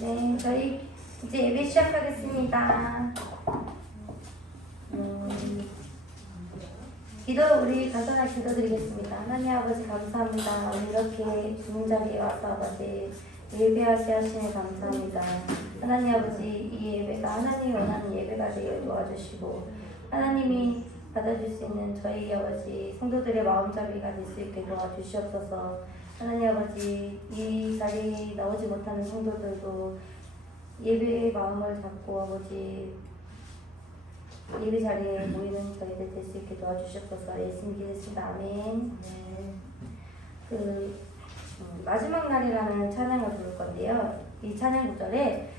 네, 저희 이제 예배 시작하겠습니다. 우리 간단하게 기도드리겠습니다. 하나님 아버지 감사합니다. 오늘 이렇게 주문 자리에 와서 아버지 예배하게 하시니 감사합니다. 하나님 아버지 이 예배가 하나님이 원하는 예배가 되어 도와주시고 하나님이 받아줄 수 있는 저희 아버지 성도들의 마음잡이가 될 수 있게 도와주시옵소서. 하나님 아버지 이 자리에 나오지 못하는 성도들도 예배의 마음을 잡고 아버지 예배 자리에 모이는 저희들 될 수 있게 도와주시옵소서. 예수님 기도했습니다. 아멘. 마지막 날이라는 찬양을 부를 건데요. 이 찬양 구절에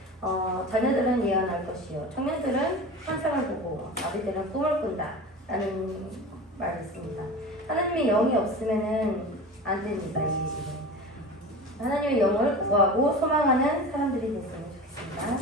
자녀들은 예언할 것이요 청년들은 환상을 보고 아비들은 꿈을 꾼다 라는 말이 있습니다. 하나님의 영이 없으면은 안 됩니다. 이 일은. 하나님의 영을 구하고 소망하는 사람들이 됐으면 좋겠습니다.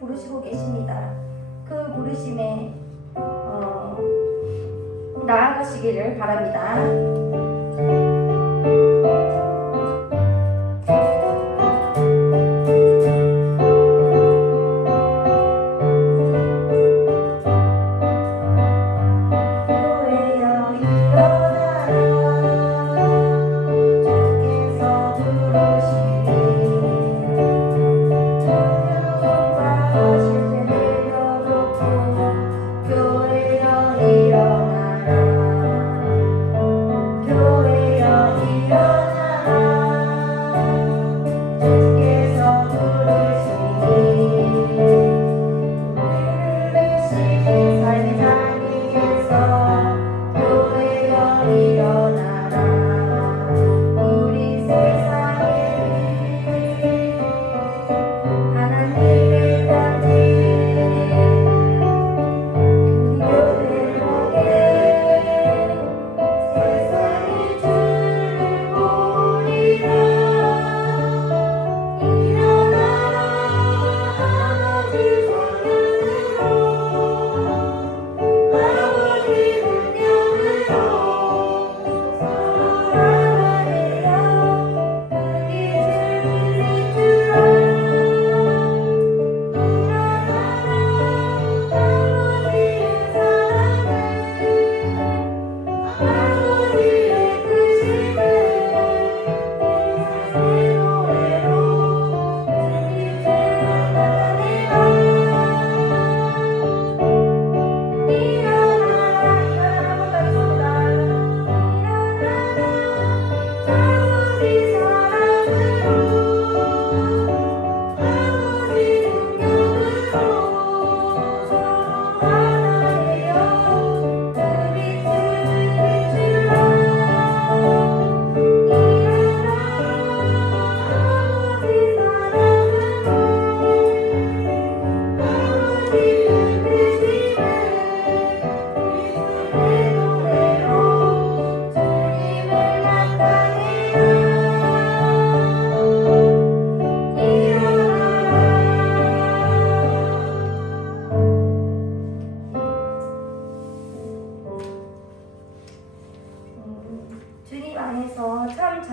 부르시고 계십니다. 그 부르심에 나아가시기를 바랍니다.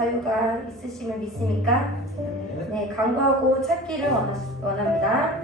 자유가 있으심을 믿습니까? 네, 간구하고 찾기를 원합니다.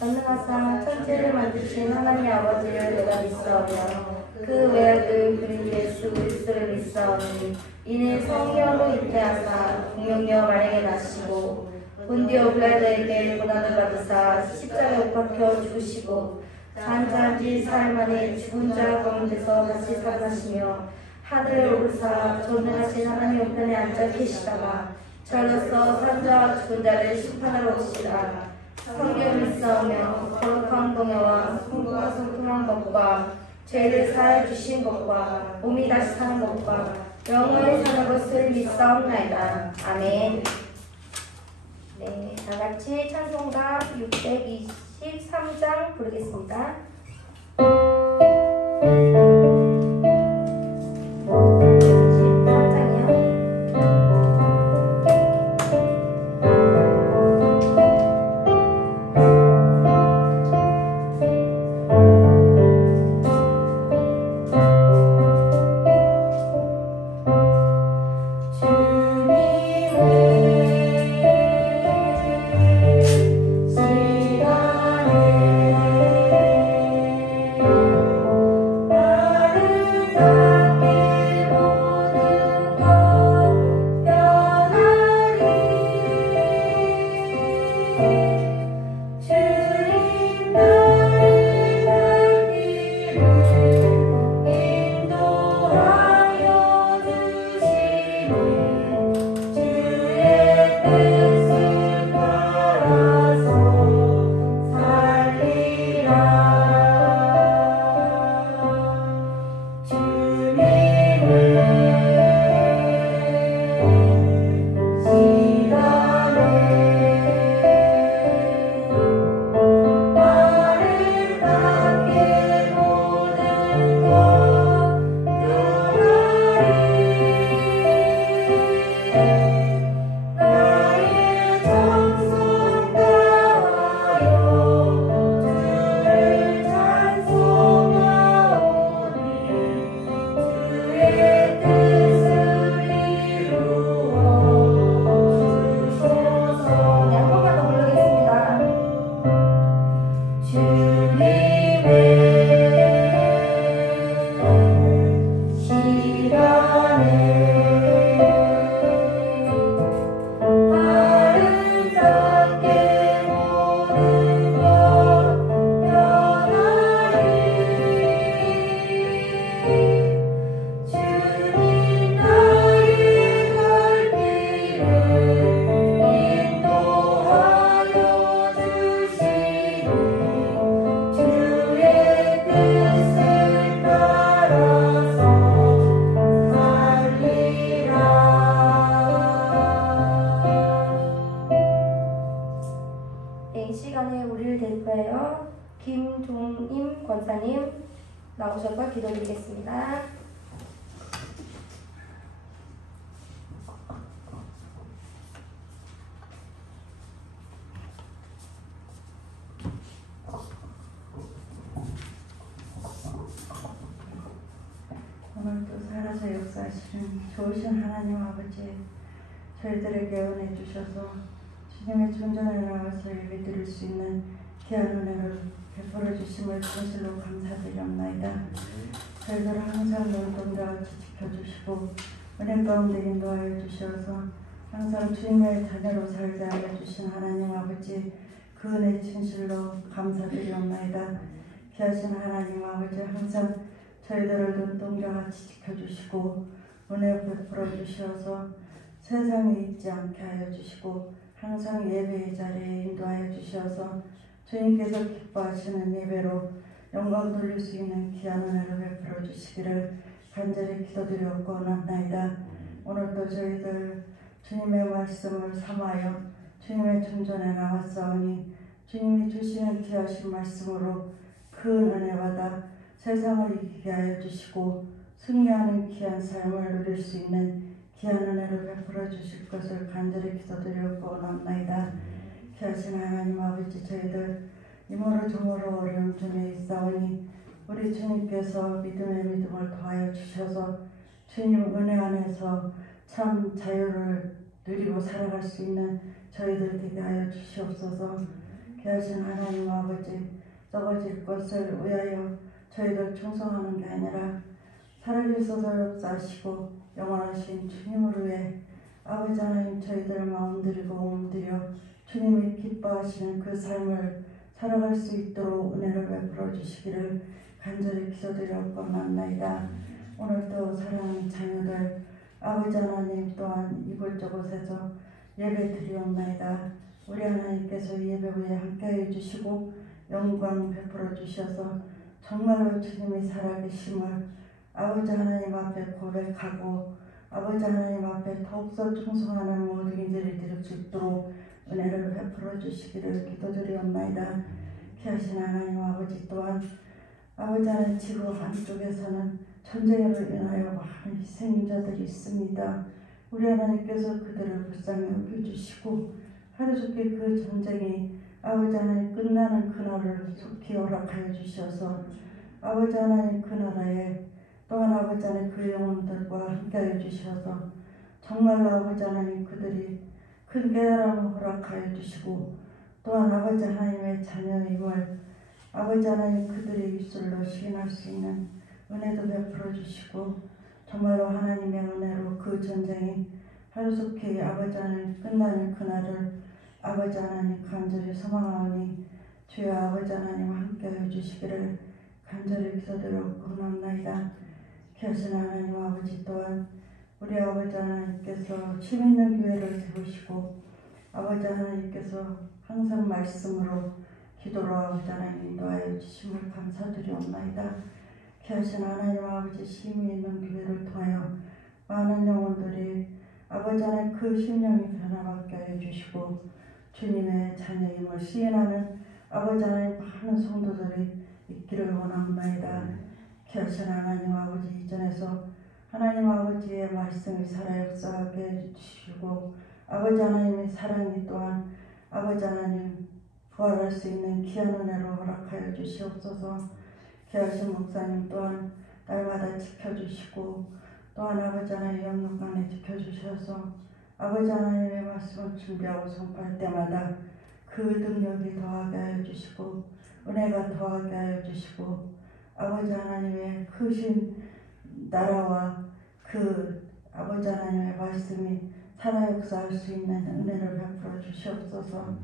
전능하사 천지를 만드신 하나님 아버지를 내가 믿사오며 그 외아들 그리스도 예수 그리스도를 믿사오니 이는 성령으로 잉태하사 동령녀 마리아에게 나시고 본디오 빌라도에게 고난을 받으사 십자가에 못 박혀 죽으시고 산자한지 사흘 만에 죽은 자 가운데서 다시 살아나시며 하늘에 오르사 전능하신 하나님 우편에 앉아 계시다가 저로서 산자와 죽은 자를 심판하러 오시리라. 성경을 믿사오며 거룩한 공예와 성부가 성통한 것과 죄를 사하여 주신 것과 몸이 다시 사는 것과 영원히 사는 것을 믿사옵나이다. 아멘. 네, 다같이 찬송가 623장 부르겠습니다. 시간에 나오셨고 기도드리겠습니다. 오늘도 살아서 역사하시는 좋으신 하나님 아버지, 저희들에게 은혜 주셔서 주님의 존전에 나와서 예배 드릴 수 있는 귀한 은혜를 베풀어 주심을 진실로 감사드립니다. 저희들을 항상 눈동자 같이 지켜주시고 은혜 가운데 인도하여 주셔서 항상 주님의 자녀로 살게 하여 주신 하나님 아버지, 그 은혜 진실로 감사드립니다. 귀하신 하나님 아버지, 항상 저희들을 눈동자같이 지켜주시고 은혜 베풀어 주셔서 세상에 있지 않게 하여 주시고 항상 예배의 자리에 인도하여 주셔서 주님께서 기뻐하시는 예배로 영광 돌릴 수 있는 귀한 은혜를 베풀어 주시기를 간절히 기도드렸고 원합나이다. 오늘도 저희들 주님의 말씀을 삼하여 주님의 중전에 나왔사오니 주님이 주시는 귀하신 말씀으로 큰 은혜 받아 세상을 이기게 하여 주시고 승리하는 귀한 삶을 누릴 수 있는 귀한 은혜를 베풀어 주실 것을 간절히 기도드렸고 원합나이다. 귀하신 하나님 아버지, 저희들 이모로 저모로 어려움 중에 있사오니 우리 주님께서 믿음의 믿음을 더하여 주셔서 주님 은혜 안에서 참 자유를 누리고 살아갈 수 있는 저희들 되게 하여 주시옵소서. 귀하신 하나님 아버지, 썩어질 것을 위하여 저희들 충성하는 게 아니라 살아계셔서 역사하시고 영원하신 주님을 위해 아버지 하나님 저희들 마음들이고 몸들여 주님이 기뻐하시는 그 삶을 살아갈 수 있도록 은혜를 베풀어 주시기를 간절히 기도드렸고 원합나이다. 오늘도 사랑하는 자녀들 아버지 하나님 또한 이곳저곳에서 예배 드리옵나이다. 우리 하나님께서 이 예배 후에 함께해 주시고 영광 베풀어 주셔서 정말로 주님이 살아계심을 아버지 하나님 앞에 고백하고 아버지 하나님 앞에 더욱더 충성하는 모든 이들이 될 수 있도록 은혜를 베풀어 주시기를 기도드리옵나이다. 귀하신 하나님 아버지, 또한 아버지 하나님 지구 한쪽에서는 전쟁으로 인하여 많은 희생자들이 있습니다. 우리 하나님께서 그들을 불쌍히 여겨주시고 하루속히 그 전쟁이 아버지 하나님 끝나는 그날을 속히 허락하여 주셔서 아버지 하나님 그 나라에 또한 아버지 하나님 그 영혼들과 함께하여 주셔서 정말로 아버지 하나님 그들이 큰 깨달음을 허락하여 주시고 또한 아버지 하나님의 자녀임을 아버지 하나님 그들의 입술로 시인할 수 있는 은혜도 베풀어 주시고 정말로 하나님의 은혜로 그 전쟁이 하루속히 아버지 하나님 끝나는 그날을 아버지 하나님 간절히 소망하오니 주여 아버지 하나님 함께하여 주시기를 간절히 기도드렸고 원합나이다. 귀하신 하나님 아버지, 또한 우리 아버지 하나님께서 힘있는 교회를 세우시고 아버지 하나님께서 항상 말씀으로 기도로 아버지 하나님 인도하여 주심을 감사드리옵나이다. 귀하신 하나님 아버지, 힘이 있는 교회를 통하여 많은 영혼들이 아버지 하나님 그 심령이 변화받게 하여 주시고 주님의 자녀임을 시인하는 아버지 하나님 많은 성도들이 있기를 원합나이다. 귀하신 하나님 아버지, 이전에서 하나님 아버지의 말씀이 살아 역사하게 해주시고 아버지 하나님의 사랑이 또한 아버지 하나님 부활할 수 있는 귀한 은혜로 허락하여 주시옵소서. 귀하신 목사님 또한 날마다 지켜주시고 또한 아버지 하나님 영육간에 지켜주셔서 아버지 하나님의 말씀을 준비하고 선포할 때마다 그 능력이 더하게 하여 주시고 은혜가 더하게 하여 주시고 아버지 하나님의 크신 나라와 그 아버지 하나님의 말씀이 살아 역사할 수 있는 은혜를 베풀어 주시옵소서.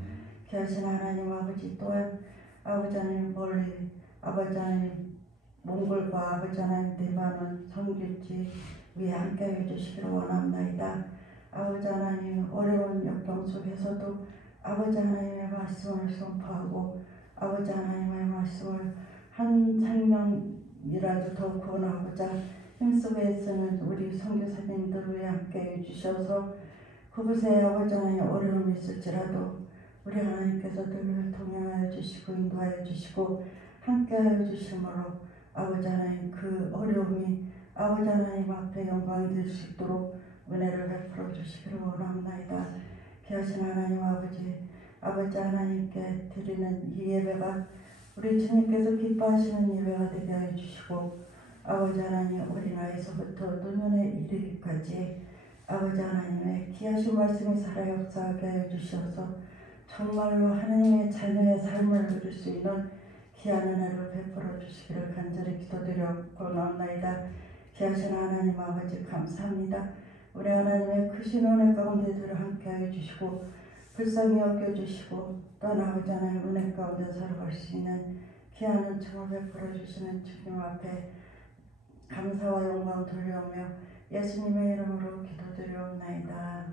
귀하신 하나님 아버지, 또한 아버지 하나님 멀리 아버지 하나님 몽골과 아버지 하나님 대만원 성길지 위에 함께해 주시기를 원합나이다. 아버지 하나님 어려운 역경 속에서도 아버지 하나님의 말씀을 선포하고 아버지 하나님의 말씀을 한 생명이라도 더 구원하고자 힘쓰고 애쓰는 우리 선교사님들 위해 함께해 주셔서 그곳에 아버지 하나님 어려움이 있을지라도 우리 하나님께서 늘 동행하여 주시고 인도하여 주시고 함께하여 주심으로 아버지 하나님 그 어려움이 아버지 하나님 앞에 영광이 될 수 있도록 은혜를 베풀어 주시기를 원합나이다. 귀하신 하나님 아버지 하나님께 드리는 이 예배가 우리 주님께서 기뻐하시는 예배가 되게 하여 주시고 아버지 하나님 어린아이에서부터 노년에 이르기까지 아버지 하나님의 귀하신 말씀이 살아 역사하게 하여 주셔서 정말로 하나님의 자녀의 삶을 누릴 수 있는 귀한 은혜를 베풀어 주시기를 간절히 기도드려 원합나이다. 귀하신 하나님 아버지 감사합니다. 우리 하나님의 크신 은혜 가운데 늘 함께하여 주시고 불쌍히 여겨주시고 또한 아버지 하나님 은혜 가운데 살아갈 수 있는 귀한 은총을 베풀어 주시는 주님 앞에 감사와 영광 돌려오며 예수님의 이름으로 기도드려옵나이다.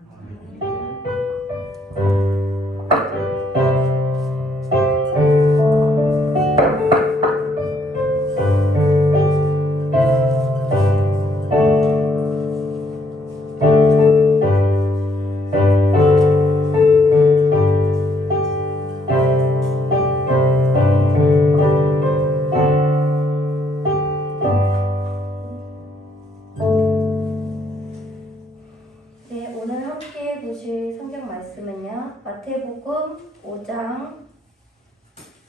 마태복음 5장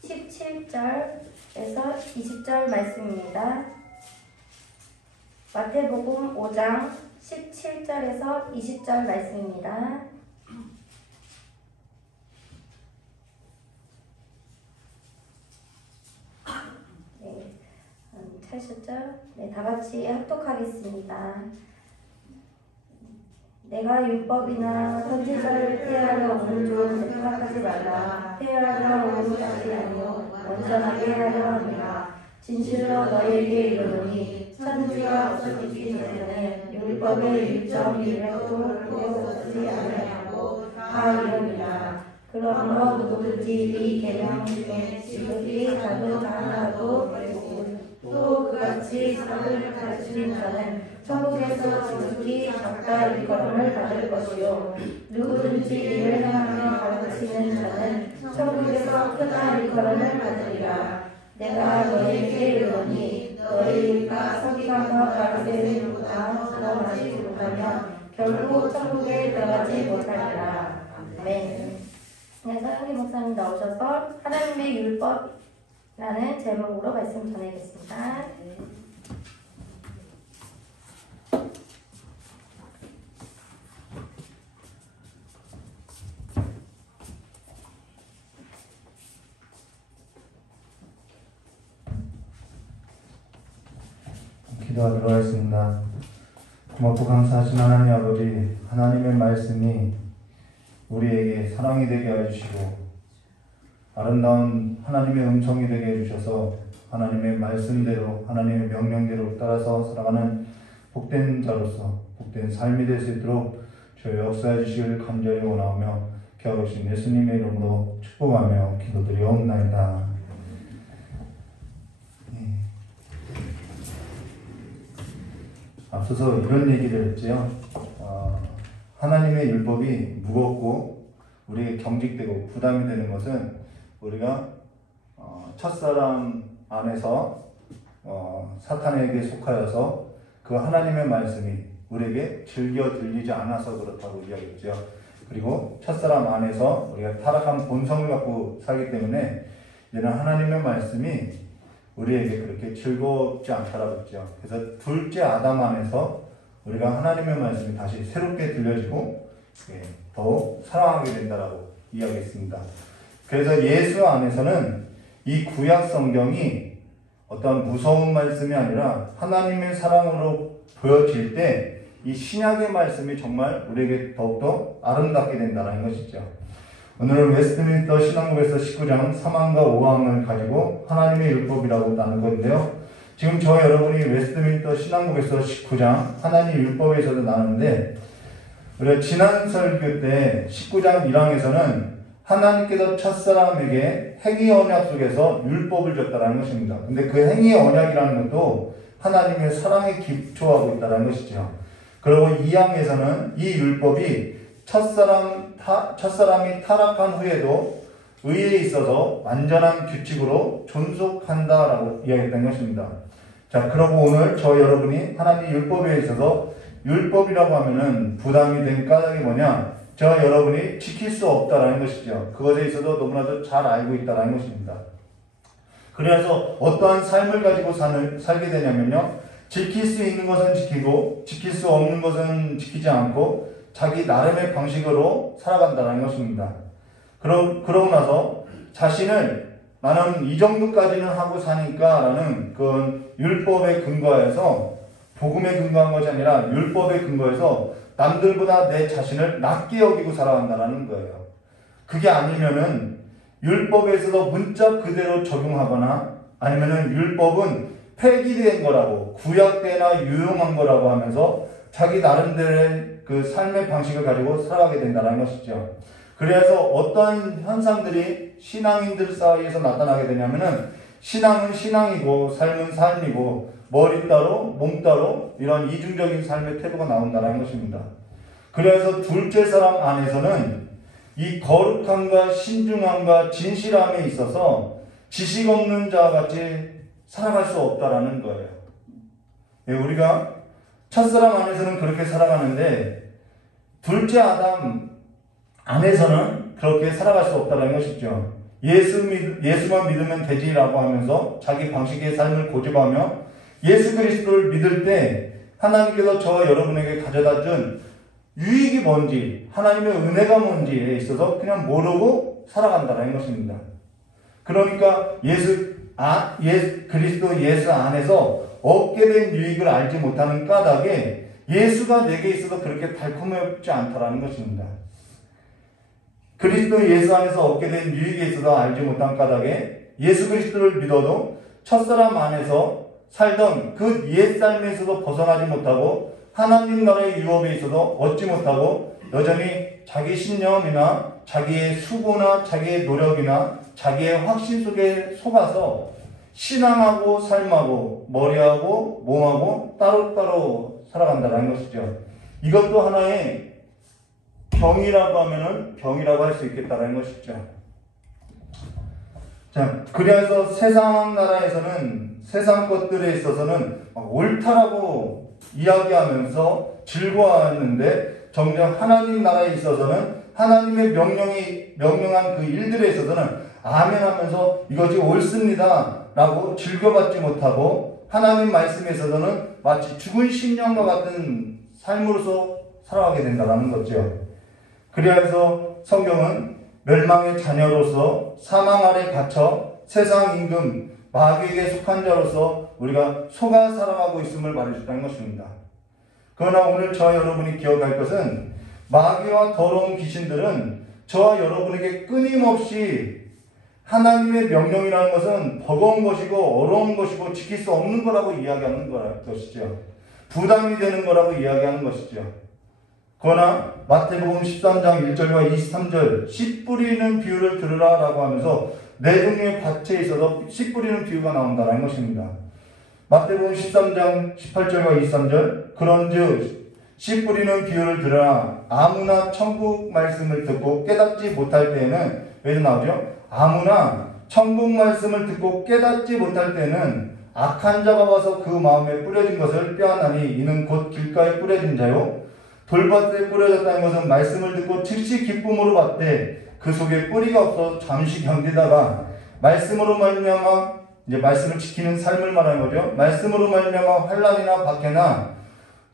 17절에서 20절 말씀입니다. 마태복음 5장 17절에서 20절 말씀입니다. 네, 찾으셨죠? 네, 다 같이 합독하겠습니다. 내가 율법이나 선지자를 폐하려 오는 줄 생각하지 말라. 폐하려 오는 것이 아니요 완전하게 하려 합니다. 진실로 너희에게 이르노니 선지가 없어지기 전에는 율법의 일점 일획도 없어지지 아니하고 다 이루리라. 그러므로 누구든지 이 계명 중에 지극히 작은 자 하나도 버리고 또 그같이 사람을 가르치는 자는 천국에서 지극히 작다 일컬음을 받을 것이요 누구든지 이를 행하며 가르치는 자는 천국에서 크다 일컬음을 받으리라. 내가 너희에게 이르노니 너희가 서기관과 바리새인보다 더 마시지 못하면 결국 천국에 들어가지 못하리라. 아멘. 네, 서영기 목사님 나오셔서 하나님의 율법이라는 제목으로 말씀 전해겠습니다. 기도하도록 하겠습니다. 고맙고 감사하신 하나님 아버지, 하나님의 말씀이 우리에게 사랑이 되게 해주시고 아름다운 하나님의 음성이 되게 해주셔서 하나님의 말씀대로 하나님의 명령대로 따라서 살아가는 복된 자로서 복된 삶이 될 수 있도록 저희 역사해 주시길 간절히 원하며 기억하신 예수님의 이름으로 축복하며 기도드리옵나이다. 앞서서 이런 얘기를 했지요. 하나님의 율법이 무겁고 우리에게 경직되고 부담이 되는 것은 우리가 첫사람 안에서 사탄에게 속하여서 그 하나님의 말씀이 우리에게 즐겨 들리지 않아서 그렇다고 이야기했죠. 그리고 첫사람 안에서 우리가 타락한 본성을 갖고 살기 때문에 이제는 하나님의 말씀이 우리에게 그렇게 즐겁지 않다라고 했죠. 그래서 둘째 아담 안에서 우리가 하나님의 말씀이 다시 새롭게 들려지고 더욱 사랑하게 된다라고 이야기했습니다. 그래서 예수 안에서는 이 구약 성경이 어떤 무서운 말씀이 아니라 하나님의 사랑으로 보여질 때 이 신약의 말씀이 정말 우리에게 더욱더 아름답게 된다는 것이죠. 오늘은 웨스트민스터 신앙국에서 19장 3항과 5항을 가지고 하나님의 율법이라고 나눈 건데요. 지금 저 여러분이 웨스트민스터 신앙국에서 19장 하나님의 율법에서도 나누는데 우리가 지난 설교 때 19장 1항에서는 하나님께서 첫사람에게 행위 언약 속에서 율법을 줬다는 것입니다. 근데 그 행위 언약이라는 것도 하나님의 사랑에 기초하고 있다는 것이죠. 그리고 2항에서는 이 율법이 첫사람이 타락한 후에도 의에 있어서 완전한 규칙으로 존속한다라고 이야기했던 것입니다. 자, 그러고 오늘 저 여러분이 하나님의 율법에 있어서 율법이라고 하면은 부담이 된 까닭이 뭐냐? 저 여러분이 지킬 수 없다라는 것이죠. 그것에 있어서 너무나도 잘 알고 있다라는 것입니다. 그래서 어떠한 삶을 가지고 살게 되냐면요. 지킬 수 있는 것은 지키고 지킬 수 없는 것은 지키지 않고 자기 나름의 방식으로 살아간다는 것입니다. 그러고 나서 자신을 나는 이 정도까지는 하고 사니까 라는 그건 율법에 근거해서 복음에 근거한 것이 아니라 율법에 근거해서 남들보다 내 자신을 낮게 여기고 살아간다는 거예요. 그게 아니면은 율법에서도 문자 그대로 적용하거나 아니면은 율법은 폐기된 거라고 구약되나 유용한 거라고 하면서 자기 나름대로의 그 삶의 방식을 가지고 살아가게 된다는 것이죠. 그래서 어떠한 현상들이 신앙인들 사이에서 나타나게 되냐면은 신앙은 신앙이고 삶은 삶이고 머리 따로 몸 따로 이런 이중적인 삶의 태도가 나온다는 것입니다. 그래서 둘째 사람 안에서는 이 거룩함과 신중함과 진실함에 있어서 지식 없는 자와 같이 살아갈 수 없다라는 거예요. 우리가 첫사람 안에서는 그렇게 살아가는데 둘째 아담 안에서는 그렇게 살아갈 수 없다는 것이죠. 예수만 믿으면 되지라고 하면서 자기 방식의 삶을 고집하며 예수 그리스도를 믿을 때 하나님께서 저와 여러분에게 가져다 준 유익이 뭔지 하나님의 은혜가 뭔지에 있어서 그냥 모르고 살아간다는 것입니다. 그러니까 그리스도 예수 안에서 얻게 된 유익을 알지 못하는 까닭에 예수가 내게 있어서 그렇게 달콤하지 않다라는 것입니다. 그리스도 예수 안에서 얻게 된 유익에 있어서 알지 못한 까닭에 예수 그리스도를 믿어도 첫사람 안에서 살던 그 옛 삶에서도 벗어나지 못하고 하나님 나라의 유업에 있어서 얻지 못하고 여전히 자기 신념이나 자기의 수고나 자기의 노력이나 자기의 확신 속에 속아서 신앙하고 삶하고 머리하고 몸하고 따로따로 살아간다는 것이죠. 이것도 하나의 병이라고 하면은 병이라고 할 수 있겠다는 것이죠. 자, 그래서 세상 나라에서는 세상 것들에 있어서는 옳다라고 이야기하면서 즐거워하는데 정작 하나님 나라에 있어서는 하나님의 명령한 그 일들에 있어서는 아멘하면서 이것이 옳습니다 라고 즐겨받지 못하고 하나님 말씀에 있어서는 마치 죽은 심령과 같은 삶으로서 살아가게 된다는 거죠. 그래서 성경은 멸망의 자녀로서 사망 아래 갇혀 세상 임금 마귀에게 속한 자로서 우리가 속아 살아가고 있음을 말해줬다는 것입니다. 그러나 오늘 저와 여러분이 기억할 것은 마귀와 더러운 귀신들은 저와 여러분에게 끊임없이 하나님의 명령이라는 것은 버거운 것이고 어려운 것이고 지킬 수 없는 거라고 이야기하는 것이죠. 부담이 되는 거라고 이야기하는 것이죠. 그러나 마태복음 13장 1절과 23절 씨 뿌리는 비유를 들으라 라고 하면서 네 종류의 밭에 있어서 씨 뿌리는 비유가 나온다는 것입니다. 마태복음 13장 18절과 23절 그런즉 씨 뿌리는 비유를 들으라 아무나 천국 말씀을 듣고 깨닫지 못할 때에는 여기서 나오죠. 아무나 천국 말씀을 듣고 깨닫지 못할 때는 악한 자가 와서 그 마음에 뿌려진 것을 빼앗나니 이는 곧 길가에 뿌려진 자요 돌밭에 뿌려졌다는 것은 말씀을 듣고 즉시 기쁨으로 받되 그 속에 뿌리가 없어 잠시 견디다가 말씀으로 말미암아 이제 말씀을 지키는 삶을 말하는 거죠. 말씀으로 말미암아 환난이나 박해나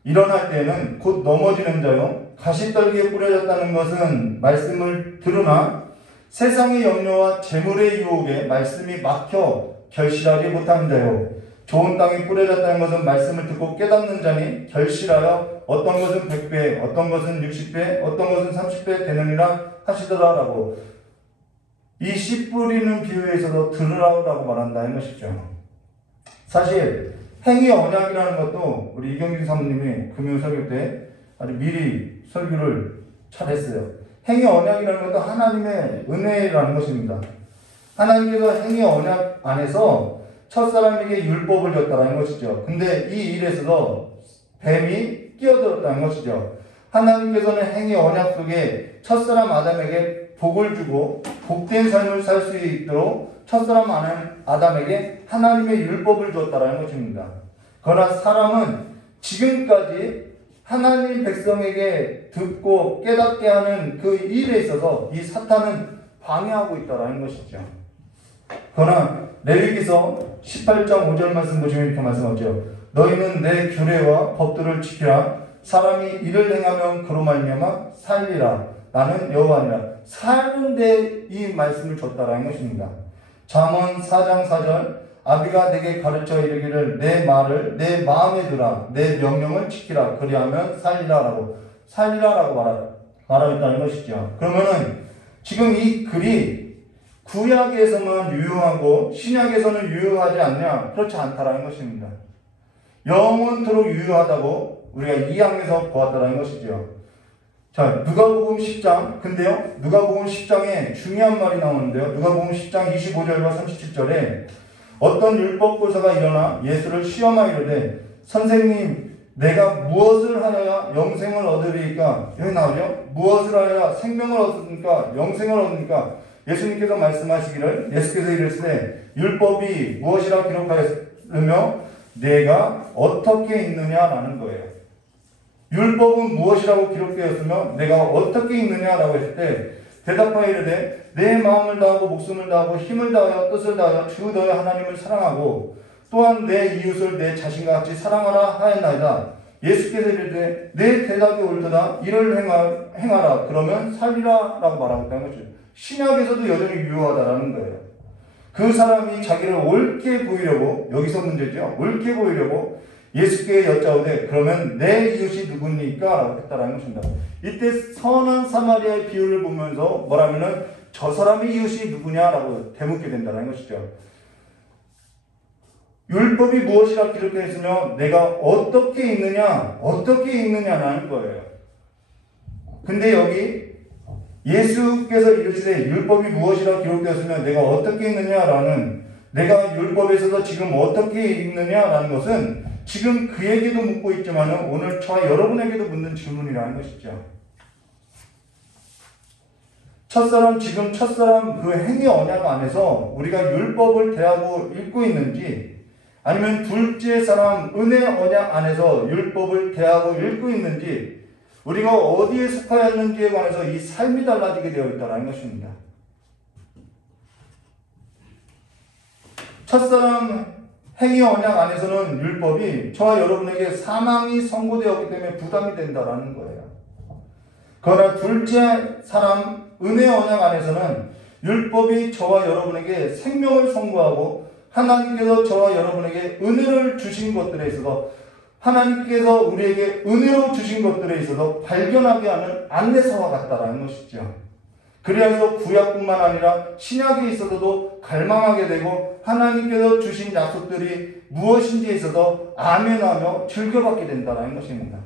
일어날 때에는 곧 넘어지는 자요 가시떨기에 뿌려졌다는 것은 말씀을 들으나 세상의 염려와 재물의 유혹에 말씀이 막혀 결실하지 못하는 자요 좋은 땅에 뿌려졌다는 것은 말씀을 듣고 깨닫는 자니 결실하여 어떤 것은 100배, 어떤 것은 60배, 어떤 것은 30배 되느니라 하시더라라고 이 씨 뿌리는 비유에서도 들으라고 말한다는 것이죠. 사실 행위 언약이라는 것도 우리 이경진 사모님이 금요 설교 때 아주 미리 설교를 잘했어요. 행위 언약이라는 것도 하나님의 은혜라는 것입니다. 하나님께서 행위 언약 안에서 첫사람에게 율법을 줬다는 것이죠. 근데 이 일에서도 뱀이 끼어들었다는 것이죠. 하나님께서는 행위 언약 속에 첫사람 아담에게 복을 주고 복된 삶을 살 수 있도록 첫사람 아담에게 하나님의 율법을 줬다는 것입니다. 그러나 사람은 지금까지 하나님 백성에게 듣고 깨닫게 하는 그 일에 있어서 이 사탄은 방해하고 있다는 것이죠. 그러나 레위기서 18장 5절 말씀 보시면 이렇게 말씀하죠. 너희는 내 규례와 법도를 지키라. 사람이 이를 행하면 그로 말미암아 살리라. 나는 여호와니라. 사는데 이 말씀을 줬다라는 것입니다. 잠언 4장 4절 아비가 내게 가르쳐 이르기를 내 말을 내 마음에 두라. 내 명령을 지키라. 그리하면 살리라라고 말하고 있다는 것이죠. 그러면은 지금 이 글이 구약에서만 유효하고 신약에서는 유효하지 않냐? 그렇지 않다라는 것입니다. 영원토록 유효하다고 우리가 2항에서 보았다는 것이죠. 자, 누가복음 10장. 근데요, 누가복음 10장에 중요한 말이 나오는데요. 누가복음 10장 25절과 37절에 어떤 율법교사가 일어나 예수를 시험하이르되 선생님, 내가 무엇을 하여야 영생을 얻으리까? 여기 나오죠? 무엇을 하여야 생명을 얻으니까 영생을 얻으니까? 예수님께서 말씀하시기를 예수께서 이르시되 율법이 무엇이라 기록하였으며 내가 어떻게 읽느냐라는 거예요. 율법은 무엇이라고 기록되었으며 내가 어떻게 읽느냐라고 했을 때 대답하여 이르되 내 마음을 다하고 목숨을 다하고 힘을 다하여 뜻을 다하여 주 너의 하나님을 사랑하고 또한 내 이웃을 내 자신과 같이 사랑하라 하였나이다. 예수께서 이르되 내 대답이 옳도다. 이를 행하라. 그러면 살리라 라고 말하고 있다는 거죠. 신약에서도 여전히 유효하다라는 거예요. 그 사람이 자기를 옳게 보이려고, 여기서 문제죠. 옳게 보이려고 예수께 여짜오되 그러면 내 이웃이 누굽니까? 라고 했다라는 것입니다. 이때 선한 사마리아의 비유를 보면서 뭐라면은 저 사람의 이웃이 누구냐라고 되묻게 된다는 것이죠. 율법이 무엇이라 기록되어 있으며 내가 어떻게 읽느냐라는 거예요. 근데 여기 예수께서 이르시되 율법이 무엇이라 기록되었으며 내가 어떻게 읽느냐라는, 내가 율법에서도 지금 어떻게 읽느냐라는 것은 지금 그에게도 묻고 있지만 오늘 저와 여러분에게도 묻는 질문이라는 것이죠. 첫사람 그 행위 언약 안에서 우리가 율법을 대하고 읽고 있는지, 아니면 둘째 사람 은혜 언약 안에서 율법을 대하고 읽고 있는지, 우리가 어디에 속하였는지에 관해서 이 삶이 달라지게 되어 있다는 것입니다. 첫사람 행위 언약 안에서는 율법이 저와 여러분에게 사망이 선고되었기 때문에 부담이 된다는 거예요. 그러나 둘째 사람 은혜 언약 안에서는 율법이 저와 여러분에게 생명을 선고하고 하나님께서 저와 여러분에게 은혜를 주신 것들에 있어서, 하나님께서 우리에게 은혜로 주신 것들에 있어서 발견하게 하는 안내서와 같다라는 것이죠. 그래서 구약뿐만 아니라 신약에 있어서도 갈망하게 되고 하나님께서 주신 약속들이 무엇인지에 있어서 아멘하며 즐겨받게 된다는 것입니다.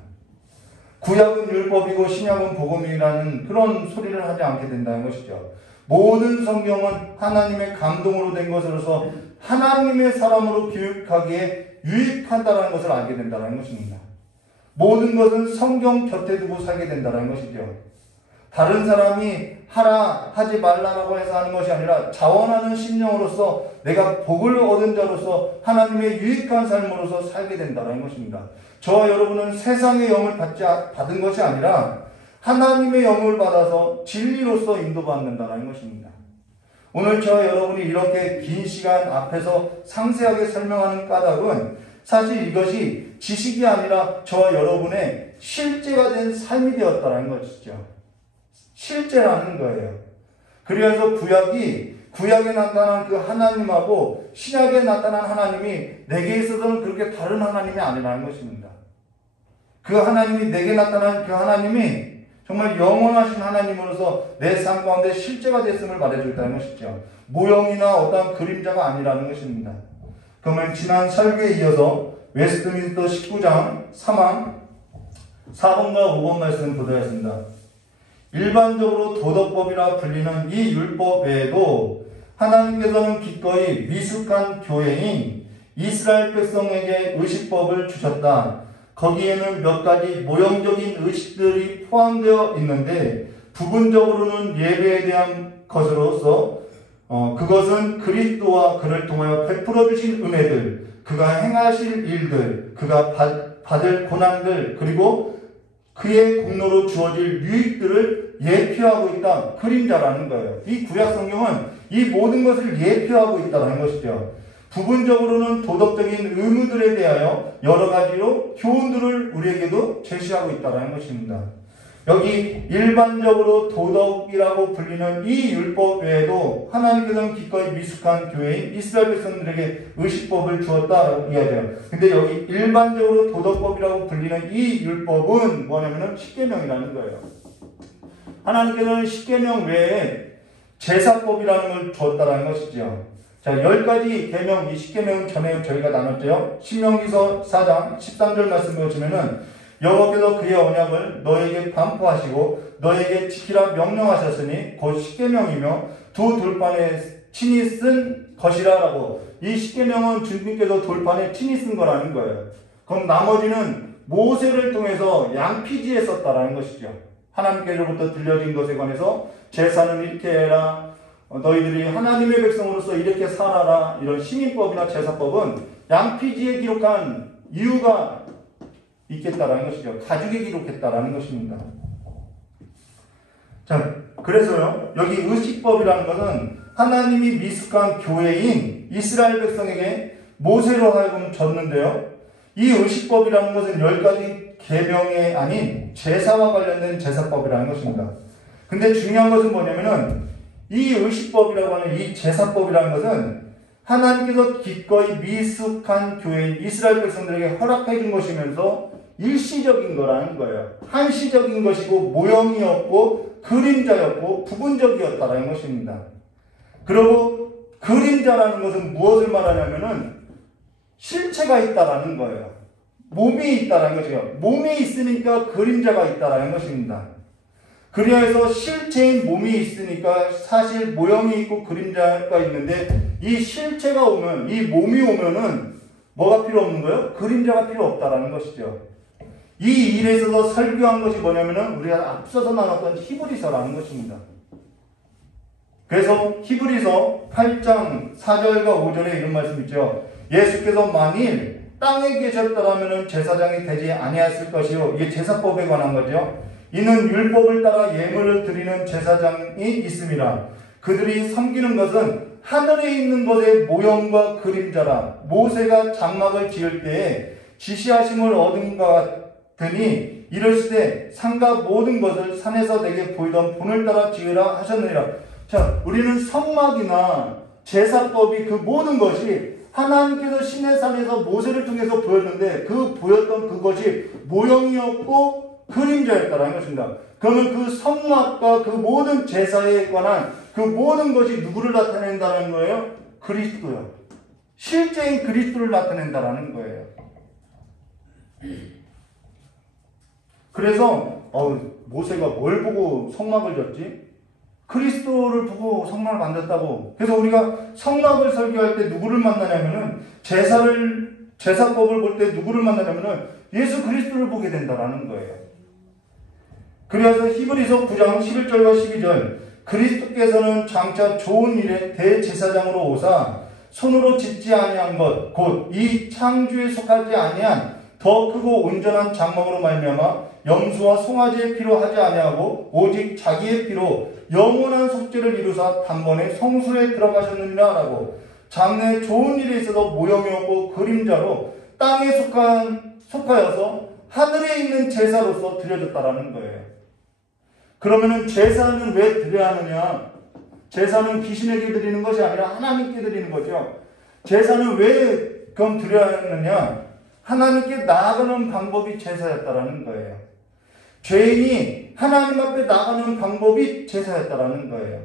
구약은 율법이고 신약은 복음이라는 그런 소리를 하지 않게 된다는 것이죠. 모든 성경은 하나님의 감동으로 된 것으로서 하나님의 사람으로 교육하기에 유익한다는 것을 알게 된다는 것입니다. 모든 것은 성경 곁에 두고 살게 된다는 것이죠. 다른 사람이 하라 하지 말라라고 해서 하는 것이 아니라 자원하는 심령으로서 내가 복을 얻은 자로서 하나님의 유익한 삶으로서 살게 된다는 것입니다. 저와 여러분은 세상의 영을 받은 것이 아니라 하나님의 영을 받아서 진리로서 인도받는다는 것입니다. 오늘 저와 여러분이 이렇게 긴 시간 앞에서 상세하게 설명하는 까닭은 사실 이것이 지식이 아니라 저와 여러분의 실제가 된 삶이 되었다는 것이죠. 실제라는 거예요. 그래서 구약에 나타난 그 하나님하고 신약에 나타난 하나님이 내게 있어서는 그렇게 다른 하나님이 아니라는 것입니다. 그 하나님이 내게 나타난 그 하나님이 정말 영원하신 하나님으로서 내 삶 가운데 실제가 됐음을 말해줬다는 것이죠. 모형이나 어떤 그림자가 아니라는 것입니다. 그러면 지난 설교에 이어서 웨스트민스터 19장 3항 4번과 5번 말씀 보도했습니다. 일반적으로 도덕법이라 불리는 이 율법 외에도 하나님께서는 기꺼이 미숙한 교회인 이스라엘 백성에게 의식법을 주셨다. 거기에는 몇 가지 모형적인 의식들이 포함되어 있는데 부분적으로는 예배에 대한 것으로서 그것은 그리스도와 그를 통하여 베풀어 주신 은혜들, 그가 행하실 일들, 그가 받을 고난들, 그리고 그의 공로로 주어질 유익들을 예표하고 있다. 그림자라는 거예요. 이 구약 성경은 이 모든 것을 예표하고 있다는 것이죠. 부분적으로는 도덕적인 의무들에 대하여 여러 가지로 교훈들을 우리에게도 제시하고 있다는 것입니다. 여기 일반적으로 도덕이라고 불리는 이 율법 외에도 하나님께서는 기꺼이 미숙한 교회인 이스라엘 백성들에게 의식법을 주었다라고 이야기해요. 근데 여기 일반적으로 도덕법이라고 불리는 이 율법은 뭐냐면은 십계명이라는 거예요. 하나님께서는 십계명 외에 제사법이라는 걸 주었다라는 것이죠. 자, 10가지 계명, 이 십계명은 전에 저희가 나눴죠. 신명기서 4장 13절 말씀 보시면은 여호와께서 그의 언약을 너에게 반포하시고 너에게 지키라 명령하셨으니 곧 십계명이며 두 돌판에 친히 쓴 것이라라고. 이 십계명은 주님께서 돌판에 친히 쓴 거라는 거예요. 그럼 나머지는 모세를 통해서 양피지에 썼다라는 것이죠. 하나님께로부터 들려진 것에 관해서 제사는 이렇게 해라, 너희들이 하나님의 백성으로서 이렇게 살아라, 이런 시민법이나 제사법은 양피지에 기록한 이유가 있겠다라는 것이죠. 가죽에 기록했다라는 것입니다. 자, 그래서요, 여기 의식법이라는 것은 하나님이 미숙한 교회인 이스라엘 백성에게 모세로 하여금 줬는데요. 이 의식법이라는 것은 10가지 계명이 아닌 제사와 관련된 제사법이라는 것입니다. 근데 중요한 것은 뭐냐면은 이 의식법이라고 하는 이 제사법이라는 것은 하나님께서 기꺼이 미숙한 교회인 이스라엘 백성들에게 허락해 준 것이면서 일시적인 거라는 거예요. 한시적인 것이고 모형이었고 그림자였고 부분적이었다라는 것입니다. 그리고 그림자라는 것은 무엇을 말하냐면은 실체가 있다라는 거예요. 몸이 있다라는 것이에요. 몸이 있으니까 그림자가 있다라는 것입니다. 그리하여서 실체인 몸이 있으니까 사실 모형이 있고 그림자가 있는데 이 실체가 오면, 이 몸이 오면은 뭐가 필요 없는 거예요? 그림자가 필요 없다라는 것이죠. 이 일에 있어서 설교한 것이 뭐냐면은 우리가 앞서서 나눴던 히브리서라는 것입니다. 그래서 히브리서 8장 4절과 5절에 이런 말씀 있죠. 예수께서 만일 땅에 계셨더라면 제사장이 되지 아니했을 것이요. 이게 제사법에 관한 거죠. 이는 율법을 따라 예물을 드리는 제사장이 있음이라. 그들이 섬기는 것은 하늘에 있는 것의 모형과 그림자라. 모세가 장막을 지을 때에 지시하심을 얻은 것 같으니 이르시되 산과 모든 것을 산에서 내게 보이던 본을 따라 지으라 하셨느니라. 자, 우리는 성막이나 제사법이 그 모든 것이 하나님께서 시내산에서 모세를 통해서 보였는데 그 보였던 그것이 모형이었고 그림자였다라는 것입니다. 그러면 그 성막과 그 모든 제사에 관한 그 모든 것이 누구를 나타낸다는 거예요? 그리스도요. 실제인 그리스도를 나타낸다라는 거예요. 그래서 모세가 뭘 보고 성막을 졌지? 그리스도를 보고 성막을 만졌다고. 그래서 우리가 성막을 설교할 때 누구를 만나냐면은 제사법을 볼 때 누구를 만나냐면은 예수 그리스도를 보게 된다라는 거예요. 그래서 히브리서 9장 11절과 12절 그리스도께서는 장차 좋은 일에 대제사장으로 오사 손으로 짓지 아니한 것 곧 이 창조에 속하지 아니한 더 크고 온전한 장막으로 말미암아 염소와 송아지의 피로 하지 아니하고 오직 자기의 피로 영원한 속죄를 이루사 단번에 성소에 들어가셨느니라 라고. 장래 좋은 일에 있어서 모형이 없고 그림자로 땅에 속하여서 하늘에 있는 제사로서 드려졌다라는 거예요. 그러면은 제사는 왜 드려야 하느냐? 제사는 귀신에게 드리는 것이 아니라 하나님께 드리는 거죠. 제사는 왜 그럼 드려야 하느냐? 하나님께 나아가는 방법이 제사였다라는 거예요. 죄인이 하나님 앞에 나가는 방법이 제사였다라는 거예요.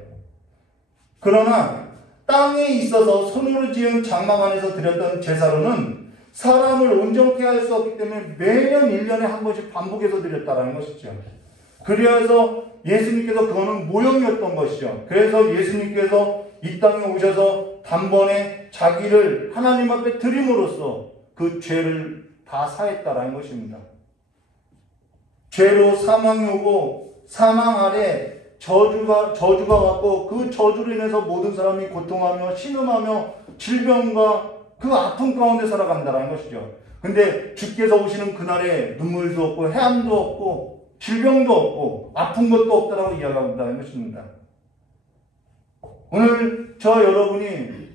그러나 땅에 있어서 손으로 지은 장막 안에서 드렸던 제사로는 사람을 온전케 할 수 없기 때문에 매년 1년에 한 번씩 반복해서 드렸다라는 것이죠. 그래서 예수님께서 그거는 모형이었던 것이죠. 그래서 예수님께서 이 땅에 오셔서 단번에 자기를 하나님 앞에 드림으로써 그 죄를 다 사했다라는 것입니다. 죄로 사망이 오고 사망 아래 저주가 왔고 그 저주로 인해서 모든 사람이 고통하며 신음하며 질병과 그 아픔 가운데 살아간다는 것이죠. 근데 주께서 오시는 그날에 눈물도 없고 해함도 없고 질병도 없고 아픈 것도 없다라고 이야기한다는 것입니다. 오늘 저 여러분이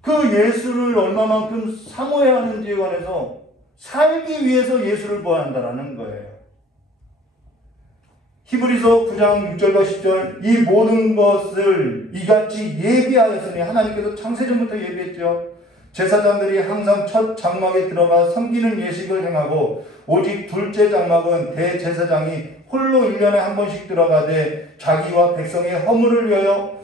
그 예수를 얼마만큼 사모해야 하는지에 관해서 살기 위해서 예수를 보아야 한다는 거예요. 히브리서 9장 6절과 10절 이 모든 것을 이같이 예비하였으니 하나님께서 창세전부터 예비했죠. 제사장들이 항상 첫 장막에 들어가 섬기는 예식을 행하고 오직 둘째 장막은 대제사장이 홀로 1년에 한 번씩 들어가되 자기와 백성의 허물을 위하여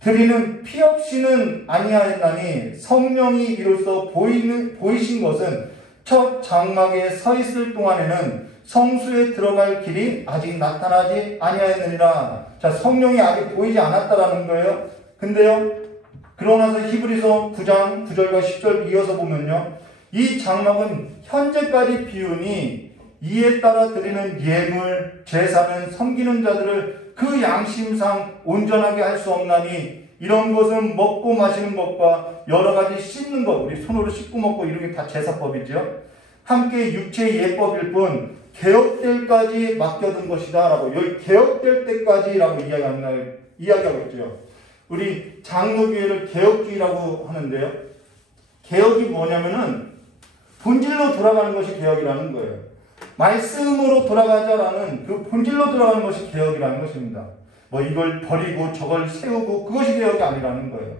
드리는 피 없이는 아니하였나니 성령이 이로써 보이신 것은 첫 장막에 서 있을 동안에는 성수에 들어갈 길이 아직 나타나지 아니하였느니라. 자, 성령이 아직 보이지 않았다라는 거예요. 근데요, 그러나서 히브리서 9장 9절과 10절 이어서 보면요, 이 장막은 현재까지 비우니 이에 따라 드리는 예물, 제사는 섬기는 자들을 그 양심상 온전하게 할 수 없나니 이런 것은 먹고 마시는 것과 여러 가지 씻는 것, 우리 손으로 씻고 먹고 이런 게 다 제사법이죠. 함께 육체의 예법일 뿐 개혁될 때까지 맡겨둔 것이다 라고, 여기 개혁될 때까지라고 이야기하고 있죠. 우리 장로교회를 개혁주의라고 하는데요, 개혁이 뭐냐면은 본질로 돌아가는 것이 개혁이라는 거예요. 말씀으로 돌아가자라는 그 본질로 돌아가는 것이 개혁이라는 것입니다. 뭐 이걸 버리고 저걸 세우고 그것이 개혁이 아니라는 거예요.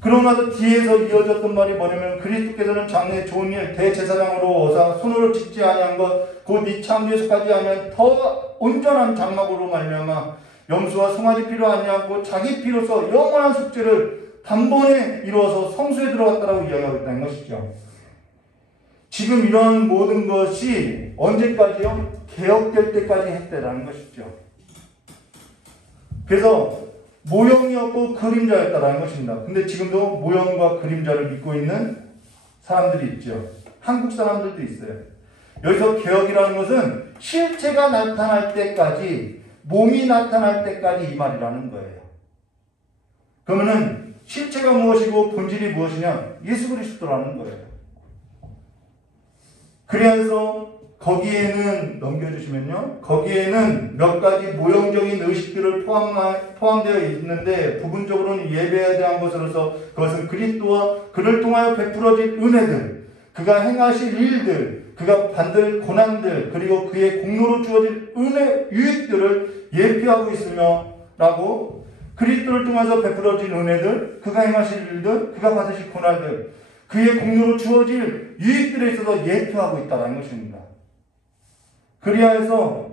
그러나도 뒤에서 이어졌던 말이 뭐냐면 그리스도께서는 장래에 좋은 일 대제사장으로 오사 손으로 짓지 아니한 것 곧 이 창조에 속하지 아니한 더 온전한 장막으로 말미암아 염소와 송아지 피로 아니하고 자기 피로서 영원한 속죄를 단번에 이루어서 성수에 들어갔다라고 이야기하고 있다는 것이죠. 지금 이런 모든 것이 언제까지요? 개혁될 때까지 했다라는 것이죠. 그래서 모형이 없고 그림자였다라는 것입니다. 근데 지금도 모형과 그림자를 믿고 있는 사람들이 있죠. 한국 사람들도 있어요. 여기서 개혁이라는 것은 실체가 나타날 때까지, 몸이 나타날 때까지 이 말이라는 거예요. 그러면은 실체가 무엇이고 본질이 무엇이냐? 예수 그리스도라는 거예요. 그래서 거기에는 넘겨주시면요, 거기에는 몇 가지 모형적인 의식들을 포함되어 있는데 부분적으로는 예배에 대한 것으로서 그것은 그리스도와 그를 통하여 베풀어질 은혜들, 그가 행하실 일들, 그가 받을 고난들, 그리고 그의 공로로 주어질 은혜 유익들을 예표하고 있으며 라고, 그리스도를 통해서 베풀어진 은혜들, 그가 행하실 일들, 그가 받으실 고난들, 그의 공로로 주어질 유익들에 있어서 예표하고 있다는 것입니다. 그리하여서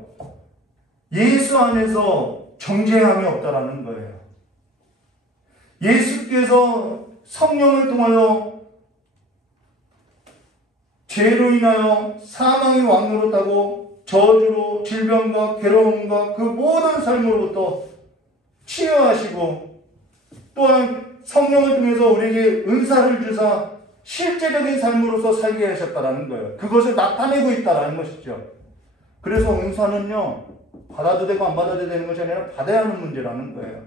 예수 안에서 정죄함이 없다라는 거예요. 예수께서 성령을 통하여 죄로 인하여 사망이 왕노릇하고 저주로 질병과 괴로움과 그 모든 삶으로부터 치유하시고 또한 성령을 통해서 우리에게 은사를 주사 실제적인 삶으로서 살게 하셨다라는 거예요. 그것을 나타내고 있다라는 것이죠. 그래서 은사는요, 받아도 되고 안 받아도 되는 것이 아니라 받아야 하는 문제라는 거예요.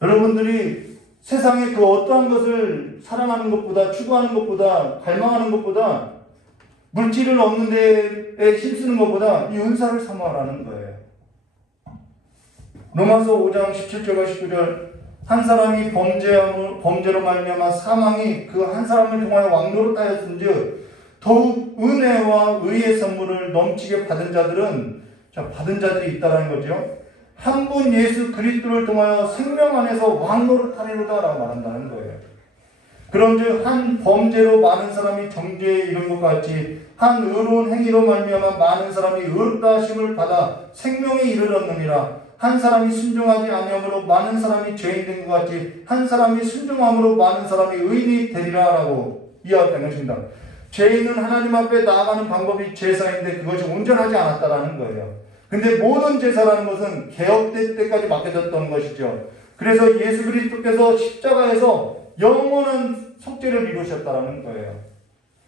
여러분들이 세상에 그 어떠한 것을 사랑하는 것보다, 추구하는 것보다, 갈망하는 것보다, 물질을 얻는 데에 힘쓰는 것보다 이 은사를 사모하라는 거예요. 로마서 5장 17절과 19절, 한 사람이 범죄로 말미암아 사망이 그 한 사람을 통하여 왕노릇하였은즉 더욱 은혜와 의의 선물을 넘치게 받은 자들은, 받은 자들이 있다라는 거죠. 한 분 예수 그리스도를 통하여 생명 안에서 왕노릇하리로다 라고 말한다는 거예요. 그런즉 한 범죄로 많은 사람이 정죄에 이른 것 같이 한 의로운 행위로 말미암아 많은 사람이 의롭다 하심을 받아 생명에 이르렀느니라. 한 사람이 순종하지 아니함으로 많은 사람이 죄인된 것 같이 한 사람이 순종함으로 많은 사람이 의인이 되리라 라고 이야기하는 것입니다. 죄인은 하나님 앞에 나아가는 방법이 제사인데 그것이 온전하지 않았다라는 거예요. 근데 모든 제사라는 것은 개혁될 때까지 맡겨졌던 것이죠. 그래서 예수 그리스도께서 십자가에서 영원한 속죄를 이루셨다라는 거예요.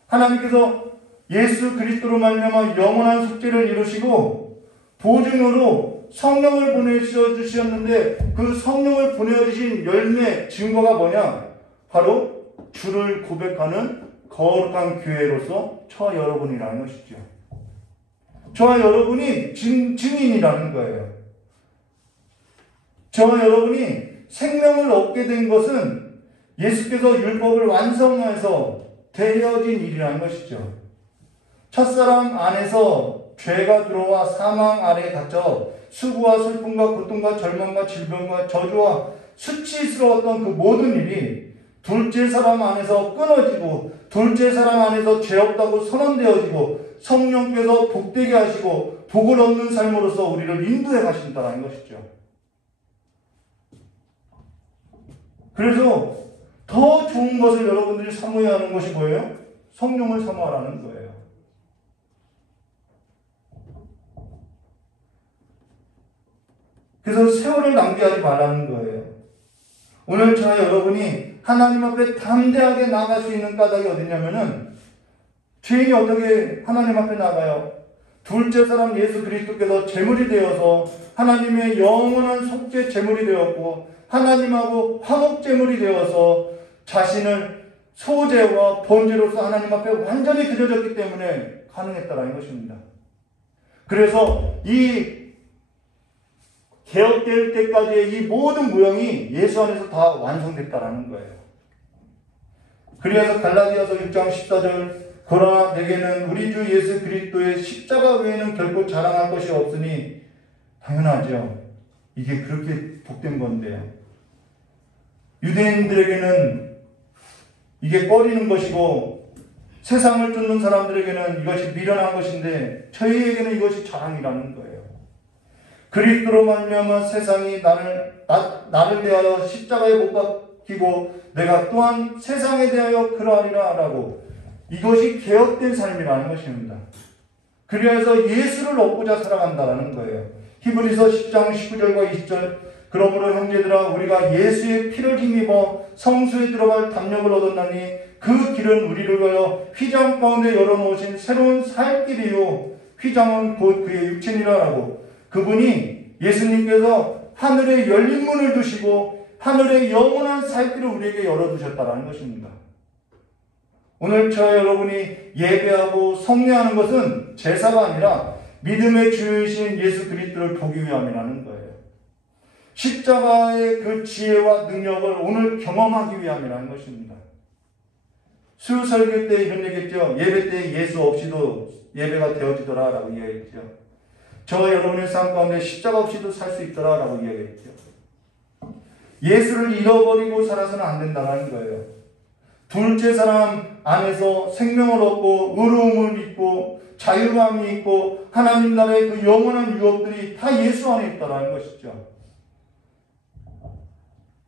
하나님께서 예수 그리스도로 말미암아 영원한 속죄를 이루시고 보증으로 성령을 보내주셨는데 그 성령을 보내주신 열매 증거가 뭐냐? 바로 주를 고백하는 거룩한 교회로서 저와 여러분이라는 것이죠. 저와 여러분이 증인이라는 거예요. 저와 여러분이 생명을 얻게 된 것은 예수께서 율법을 완성해서 되어진 일이라는 것이죠. 첫사람 안에서 죄가 들어와 사망 아래에 갇혀 수고와 슬픔과 고통과 절망과 질병과 저주와 수치스러웠던 그 모든 일이 둘째 사람 안에서 끊어지고 둘째 사람 안에서 죄 없다고 선언되어지고 성령께서 복되게 하시고 복을 얻는 삶으로서 우리를 인도해 가신다는 것이죠. 그래서 더 좋은 것을 여러분들이 사모해야 하는 것이 뭐예요? 성령을 사모하라는 거예요. 그래서 세월을 낭비하지 말라는 거예요. 오늘 저와 여러분이 하나님 앞에 담대하게 나아갈 수 있는 까닭이 어디냐면은 죄인이 어떻게 하나님 앞에 나가요? 둘째 사람 예수 그리스도께서 제물이 되어서 하나님의 영원한 속죄 제물이 되었고 하나님하고 화목 제물이 되어서 자신을 소제와 번제로서 하나님 앞에 완전히 드려졌기 때문에 가능했다라는 것입니다. 그래서 이 개혁될 때까지의 이 모든 모형이 예수 안에서 다 완성됐다라는 거예요. 그래서 갈라디아서 6장 14절 그러나 내게는 우리 주 예수 그리스도의 십자가 외에는 결코 자랑할 것이 없으니 당연하죠. 이게 그렇게 복된 건데요. 유대인들에게는 이게 꺼리는 것이고 세상을 쫓는 사람들에게는 이것이 미련한 것인데 저희에게는 이것이 자랑이라는 거예요. 그리스도로 말미암아 세상이 나를 대하여 십자가에 못 박히고 내가 또한 세상에 대하여 그러하리라 라고 이것이 개혁된 삶이라는 것입니다. 그래서 예수를 얻고자 살아간다는 거예요. 히브리서 10장 19절과 20절 그러므로 형제들아 우리가 예수의 피를 힘입어 성수에 들어갈 담력을 얻었나니 그 길은 우리를 위하여 휘장 가운데 열어놓으신 새로운 살 길이요 휘장은 곧 그의 육체니라 라고 그분이 예수님께서 하늘에 열린 문을 두시고 하늘의 영원한 살 길을 우리에게 열어두셨다는 것입니다. 오늘 저와 여러분이 예배하고 성례하는 것은 제사가 아니라 믿음의 주이신 예수 그리스도를 보기 위함이라는 거예요. 십자가의 그 지혜와 능력을 오늘 경험하기 위함이라는 것입니다. 수설교 때 이런 얘기했죠. 예배 때 예수 없이도 예배가 되어지더라 라고 이야기했죠. 저와 여러분의 삶 가운데 십자가 없이도 살 수 있더라 라고 이야기했죠. 예수를 잃어버리고 살아서는 안 된다는 거예요. 둘째 사람 안에서 생명을 얻고 의로움을 입고 자유감이 있고 하나님 나라의 그 영원한 유업들이 다 예수 안에 있다는 것이죠.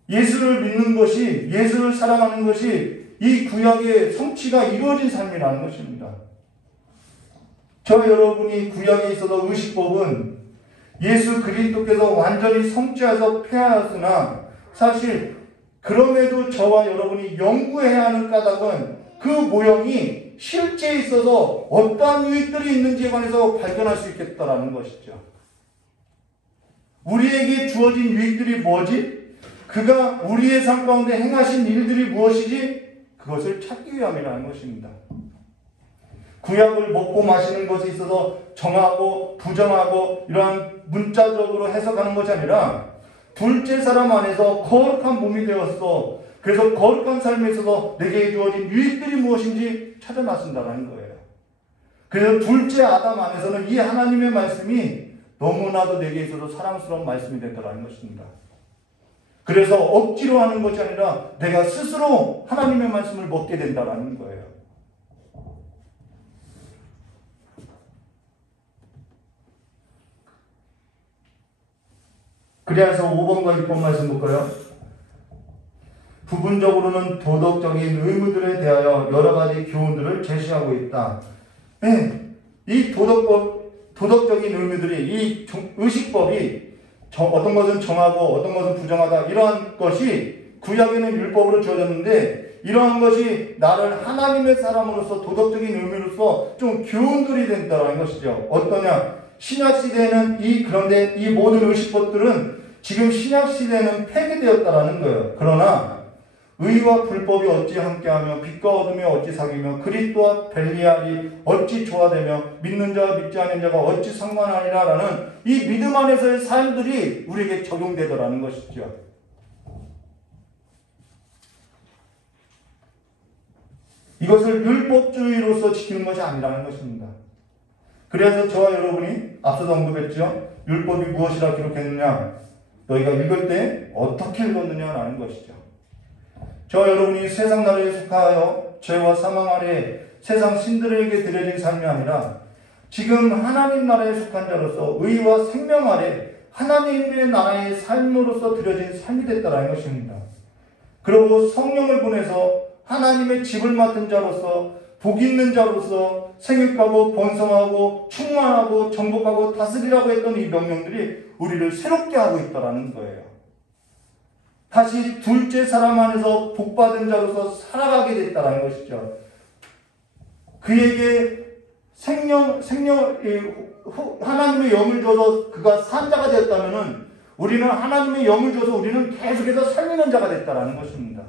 예수를 믿는 것이 예수를 사랑하는 것이 이 구약의 성취가 이루어진 삶이라는 것입니다. 저와 여러분이 구약에 있어서 의식법은 예수 그리스도께서 완전히 성취해서 폐하였으나 사실 그럼에도 저와 여러분이 연구해야 하는 까닭은 그 모형이 실제에 있어서 어떠한 유익들이 있는지에 관해서 발견할 수 있겠다라는 것이죠. 우리에게 주어진 유익들이 뭐지? 그가 우리의 삶 가운데 행하신 일들이 무엇이지? 그것을 찾기 위함이라는 것입니다. 구약을 먹고 마시는 것에 있어서 정하고 부정하고 이러한 문자적으로 해석하는 것이 아니라 둘째 사람 안에서 거룩한 몸이 되었어. 그래서 거룩한 삶에 있어서 내게 주어진 유익들이 무엇인지 찾아 나선다는 거예요. 그래서 둘째 아담 안에서는 이 하나님의 말씀이 너무나도 내게 있어서 사랑스러운 말씀이 된다는 것입니다. 그래서 억지로 하는 것이 아니라 내가 스스로 하나님의 말씀을 먹게 된다는 거예요. 그래서 5번과 6번 말씀 볼까요? 부분적으로는 도덕적인 의무들에 대하여 여러 가지 교훈들을 제시하고 있다. 네, 이 도덕적인 의무들이 이 의식법이 어떤 것은 정하고 어떤 것은 부정하다 이러한 것이 구약에는 율법으로 주어졌는데 이러한 것이 나를 하나님의 사람으로서 도덕적인 의미로서 좀 교훈들이 된다는 것이죠. 어떠냐? 신약시대에는 그런데 이 모든 의식법들은 지금 신약시대에는 폐기되었다라는 거예요. 그러나 의와 불법이 어찌 함께하며 빛과 어둠이 어찌 사귀며 그리스도와 벨리알이 어찌 조화되며 믿는 자와 믿지 않는 자가 어찌 상관하리라라는 이 믿음 안에서의 삶들이 우리에게 적용되더라는 것이죠. 이것을 율법주의로서 지키는 것이 아니라는 것입니다. 그래서 저와 여러분이 앞서도 언급했죠. 율법이 무엇이라 기록했느냐? 너희가 읽을 때 어떻게 읽었느냐라는 것이죠. 저와 여러분이 세상 나라에 속하여 죄와 사망 아래 세상 신들에게 드려진 삶이 아니라 지금 하나님 나라에 속한 자로서 의와 생명 아래 하나님의 나라의 삶으로서 드려진 삶이 됐다는 것입니다. 그리고 성령을 보내서 하나님의 집을 맡은 자로서 복 있는 자로서 생육하고 번성하고 충만하고 정복하고 다스리라고 했던 이 명령들이 우리를 새롭게 하고 있다는 거예요. 다시 둘째 사람 안에서 복받은 자로서 살아가게 됐다는 것이죠. 그에게 하나님의 영을 줘서 그가 산 자가 되었다면 우리는 하나님의 영을 줘서 우리는 계속해서 살리는 자가 됐다는 것입니다.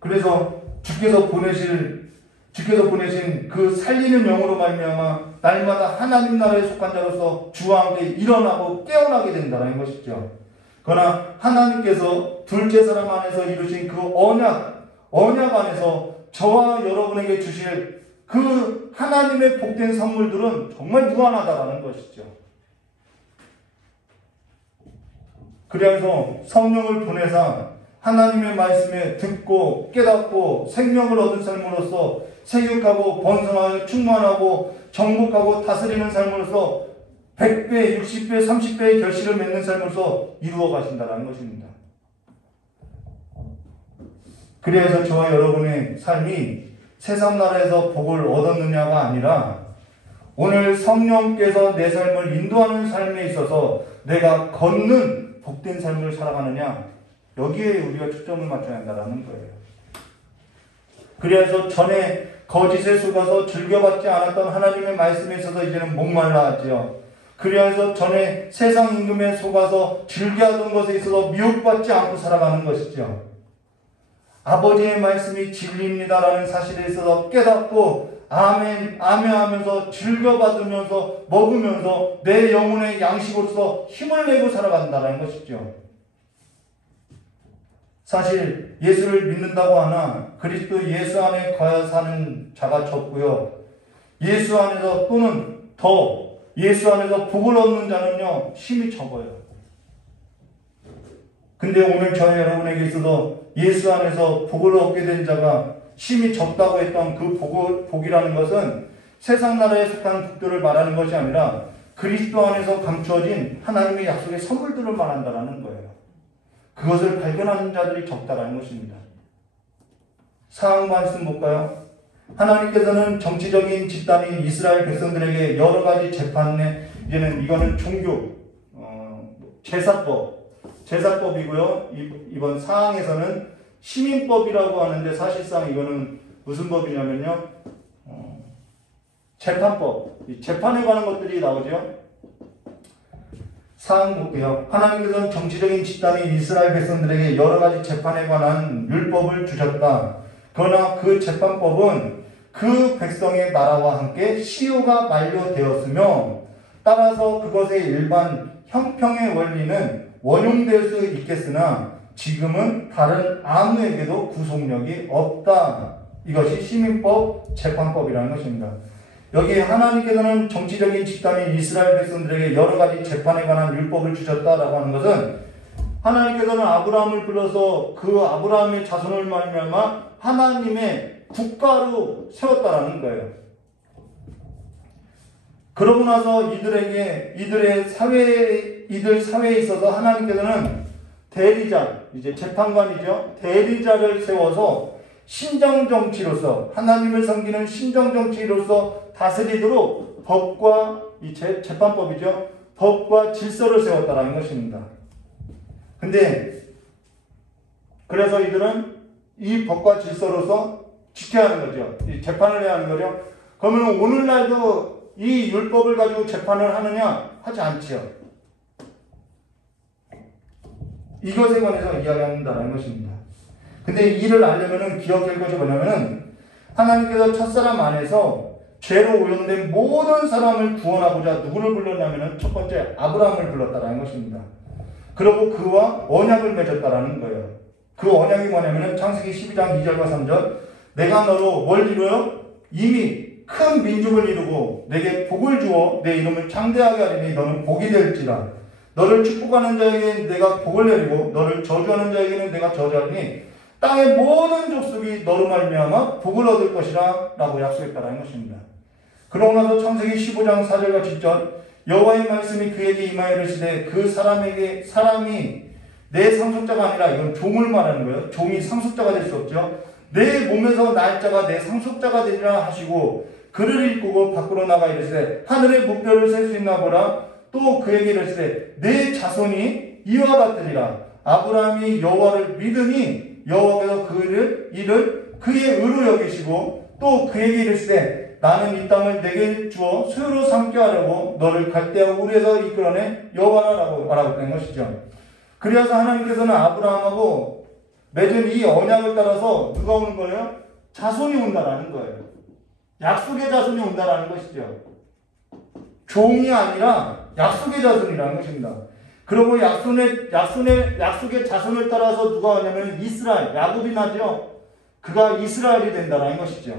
그래서 주께서 보내신 그 살리는 영으로 말미암아 날마다 하나님 나라에 속한 자로서 주와 함께 일어나고 깨어나게 된다는 것이죠. 그러나 하나님께서 둘째 사람 안에서 이루신 그 언약 안에서 저와 여러분에게 주실 그 하나님의 복된 선물들은 정말 무한하다라는 것이죠. 그래서 성령을 보내사 하나님의 말씀에 듣고 깨닫고 생명을 얻은 삶으로서 생육하고 번성하여 충만하고 정복하고 다스리는 삶으로서 100배, 60배, 30배의 결실을 맺는 삶으로서 이루어 가신다는 것입니다. 그래서 저와 여러분의 삶이 세상 나라에서 복을 얻었느냐가 아니라 오늘 성령께서 내 삶을 인도하는 삶에 있어서 내가 걷는 복된 삶을 살아가느냐, 여기에 우리가 초점을 맞춰야 한다는 거예요. 그래서 전에 거짓에 속아서 즐겨받지 않았던 하나님의 말씀에 있어서 이제는 목말라 하지요. 그래서 전에 세상 임금에 속아서 즐겨하던 것에 있어서 미혹받지 않고 살아가는 것이죠. 아버지의 말씀이 진리입니다라는 사실에 있어서 깨닫고 아멘, 아멘 하면서 즐겨받으면서 먹으면서 내 영혼의 양식으로서 힘을 내고 살아간다는 것이죠. 사실 예수를 믿는다고 하나 그리스도 예수 안에 거하여 사는 자가 적고요. 예수 안에서 또는 더 예수 안에서 복을 얻는 자는요 심히 적어요. 근데 오늘 저희 여러분에게 있어서 예수 안에서 복을 얻게 된 자가 심히 적다고 했던 그 복이라는 것은 세상 나라에 속한 복들을 말하는 것이 아니라 그리스도 안에서 감추어진 하나님의 약속의 선물들을 말한다는 거예요. 그것을 발견하는 자들이 적다라는 것입니다. 상황 말씀 볼까요? 하나님께서는 정치적인 집단인 이스라엘 백성들에게 여러 가지 재판에 이거는 종교 제사법이고요. 이번 사항에서는 시민법이라고 하는데 사실상 이거는 무슨 법이냐면요. 재판법. 재판에 관한 것들이 나오죠. 사항 볼게요. 하나님께서는 정치적인 집단인 이스라엘 백성들에게 여러 가지 재판에 관한 율법을 주셨다. 그러나 그 재판법은 그 백성의 나라와 함께 시효가 만료되었으며 따라서 그것의 일반 형평의 원리는 원용될 수 있겠으나 지금은 다른 아무에게도 구속력이 없다. 이것이 시민법, 재판법이라는 것입니다. 여기 하나님께서는 정치적인 집단인 이스라엘 백성들에게 여러 가지 재판에 관한 율법을 주셨다라고 하는 것은 하나님께서는 아브라함을 불러서 그 아브라함의 자손을 말미암아 하나님의 국가로 세웠다라는 거예요. 그러고 나서 이들 사회에 있어서 하나님께서는 대리자, 이제 재판관이죠. 대리자를 세워서 신정정치로서 하나님을 섬기는 신정정치로서 다스리도록 법과 재판법이죠. 법과 질서를 세웠다라는 것입니다. 근데 그래서 이들은 이 법과 질서로서 지켜야 하는 거죠. 이 재판을 해야 하는 거죠. 그러면 오늘날도 이 율법을 가지고 재판을 하느냐? 하지 않지요. 이것에 관해서 이야기한다는 것입니다. 근데 이를 알려면은 기억할 것이 뭐냐면은 하나님께서 첫사람 안에서 죄로 오염된 모든 사람을 구원하고자 누구를 불렀냐면은 첫 번째 아브라함을 불렀다라는 것입니다. 그리고 그와 언약을 맺었다라는 거예요. 그 언약이 뭐냐면은 창세기 12장 2절과 3절 내가 너로 뭘 이루어? 이미 큰 민족을 이루고 내게 복을 주어 내 이름을 창대하게 하리니 너는 복이 될지라. 너를 축복하는 자에게는 내가 복을 내리고 너를 저주하는 자에게는 내가 저주하리니 땅의 모든 족속이 너로 말미암아 복을 얻을 것이라 라고 약속했다라는 것입니다. 그러고 나서 창세기 15장 4절과 7절 여호와의 말씀이 그에게 임하여 이르시되 그 사람이 내 상속자가 아니라 이건 종을 말하는 거예요. 종이 상속자가 될 수 없죠. 내 몸에서 날 자가 내 상속자가 되리라 하시고 그를 일구고 밖으로 나가 이르시되 하늘의 무뼈를 셀 수 있나 보라. 또 그에게 이르시되 내 자손이 이와 같으리라. 아브라함이 여호와를 믿으니 여호와께서 이를 그의 의로 여기시고 또 그에게 이르시되 나는 이 땅을 내게 주어 소유로 삼게 하려고 너를 갈대아 우르에서 이끌어내 여호와라고 말하고 있는 것이죠. 그래서 하나님께서는 아브라함하고 맺은 이 언약을 따라서 누가 오는 거예요? 자손이 온다라는 거예요. 약속의 자손이 온다라는 것이죠. 종이 아니라 약속의 자손이라는 것입니다. 그리고 약속의 자손을 따라서 누가 오냐면 이스라엘, 야곱이 나죠. 그가 이스라엘이 된다라는 것이죠.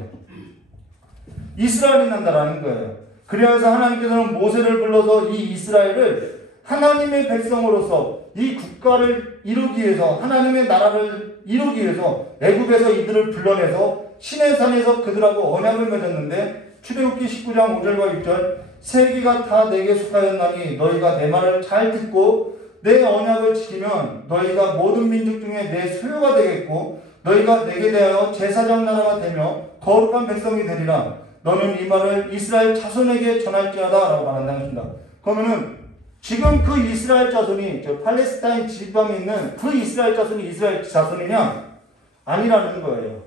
이스라엘이 난다라는 거예요. 그래서 하나님께서는 모세를 불러서 이 이스라엘을 하나님의 백성으로서 이 국가를 이루기 위해서 하나님의 나라를 이루기 위해서 애굽에서 이들을 불러내서 시내산에서 그들하고 언약을 맺었는데 출애굽기 19장 5절과 6절 세계가 다 내게 속하였나니 너희가 내 말을 잘 듣고 내 언약을 지키면 너희가 모든 민족 중에 내 소유가 되겠고 너희가 내게 대하여 제사장 나라가 되며 거룩한 백성이 되리라. 너는 이 말을 이스라엘 자손에게 전할지어다 라고 말한다는 것입니다. 그러면은 지금 그 이스라엘 자손이 저 팔레스타인 지방에 있는 그 이스라엘 자손이 이스라엘 자손이냐? 아니라는 거예요.